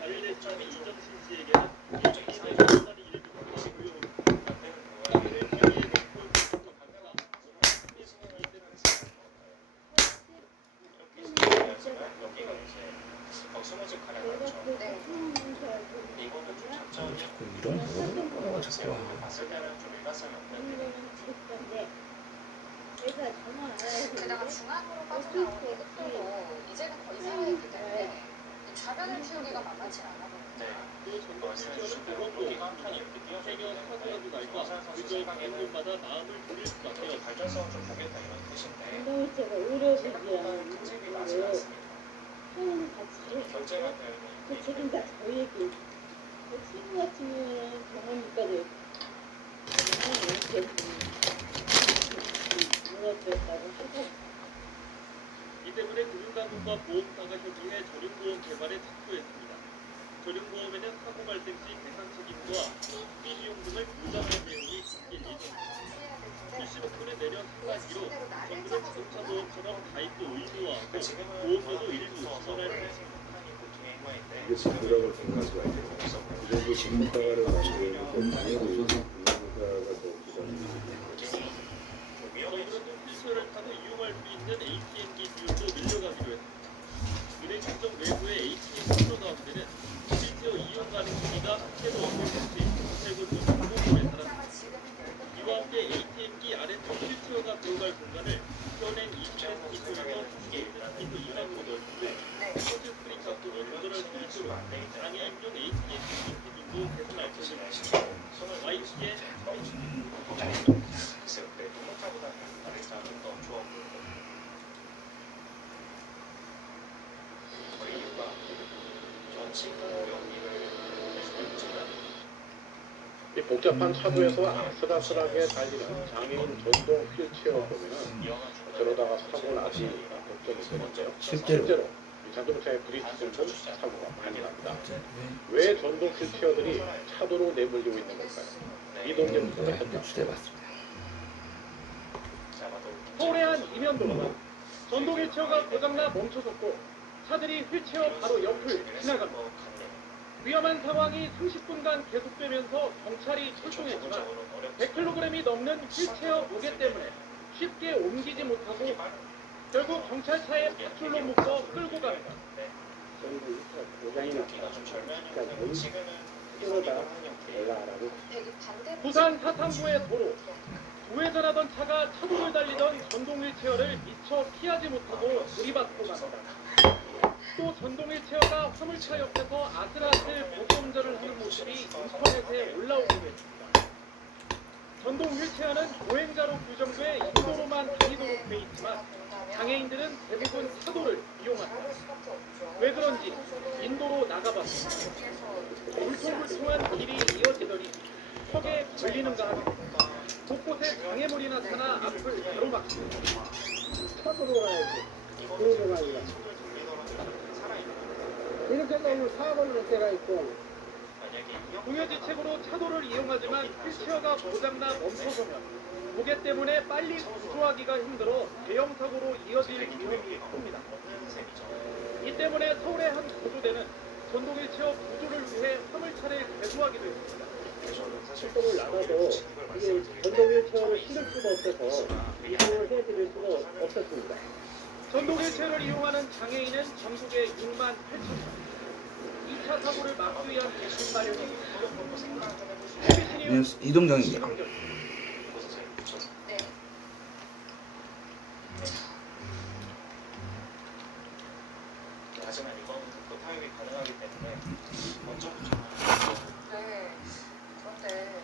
관련된 이전 신씨에게는 일정 이상의 숨어질 가능한 거죠. 이거는 좀 장점이 자꾸 이런 거라고 자꾸 와. 봤을 때는 좀 일관성이 없는 게다가 중앙으로 빠져나오는 흑도도 이제는 거의 살아있기 때문에 좌변을 틔우기가 만만치 않아 보입니다. 말씀해주신 대로 여기가 한 칸이 이렇게 띄어져 있는데 정상 선수 생각에는 여기 발전성을 좀 보겠다 이런 뜻인데 생각보다 특집이 많지 않습니다. 결제가 되어 있는 책임 다 저희에게 친구 같으면 경험까지 이렇게 무너졌다고 하고 때문에 금융당국과 보험사가 협의해 전용보험 개발에 착수했습니다. 전용보험에는 사고 발생 시 배상 책임과 수리 비용 등을 부담하는 내용이 바뀔 예정입니다. 70억원에 내려 상반기로 정부는 자동차 보험처럼 가입도 의무화하고 보험료도 일부 지원할 것입니다. 이게 부담을 생각할 수가 있고 그 정도 전문가를 만드는 건 아니고 전문가가 더 부담이 정부는 휠체어를 타고 이용할 수 있는 ATM기 비율도 늘려가기로 했습니다. 은행 행정 외부의 ATM 신호 가운데는 실제로 이용 가능 범위가 새로 확대됐지 최고 공공물에 달합니다. 이와 함께 ATM기 아래쪽 휠체어가 들어갈 공간을 현행 20cm에서 30cm 이상으로 넓히고 터치 스크린 각도도 조절할 수 있도록 장애인용 ATM기 기준도 개선할 것입니다. YT의 이 복잡한 차도에서 아슬아슬하게 달리는 장애인 전동 휠체어 보면은 저러다가 사고 나지 걱정이 되는데요. 실제로 이 자동차의 브레이크들도 사고가 많이 납니다. 왜 전동 휠체어들이 차도로 내몰리고 있는 걸까요? 이동재부터 추대봤습니다. 서울의 한 이면도로는 전동 휠체어가 고장나 멈춰섰고 차들이 휠체어 바로 옆을 지나갑니다. 위험한 상황이 30분간 계속되면서 경찰이 출동했지만 100kg이 넘는 휠체어 무게 때문에 쉽게 옮기지 못하고 결국 경찰차에 밧줄로 묶어 끌고 갑니다. 부산 사상구의 도로 우회전하던 차가 차도를 달리던 전동 휠체어를 미처 피하지 못하고 들이받고 갑니다. 또 전동 휠체어가 화물차 옆에서 아슬아슬 보조운전을 하는 모습이 인터넷에 올라오고 있습니다. 전동 휠체어는 보행자로 규정돼 인도로만 다니도록 돼 있지만 장애인들은 대부분 차도를 이용합니다. 왜 그런지 인도로 나가봤습니다. 울퉁불퉁한 길이 이어지더니 턱에 걸리는가 합니다. 곳곳에 장애물이 나타나 앞을 가로막습니다. 차도로 가야지. 도로가 아니라. 이렇게 너무 사고를 낼 때가 있고. 공여지책으로 차도를 이용하지만 휠체어가 고장나 멈춰서면 무게 때문에 빨리 구조하기가 힘들어 대형 사고로 이어질 위험이 큽니다. 이 때문에 서울의 한 구조대는 전동 휠체어 구조를 위해 화물차를 개조하기도 했습니다. 출동을 나가도 이게 전동 휠체어를 실을 수가 없어서 이동을 해드릴 수가 없었습니다. 전동 휠체어를 이용하는 장애인은 전국에 6만 8천 명. 2차 사고를 막기 위한 대책 마련이 이동경입니다. 하지만 이건 그 타협이 가능하기 때문에 먼저부터 네. 그런데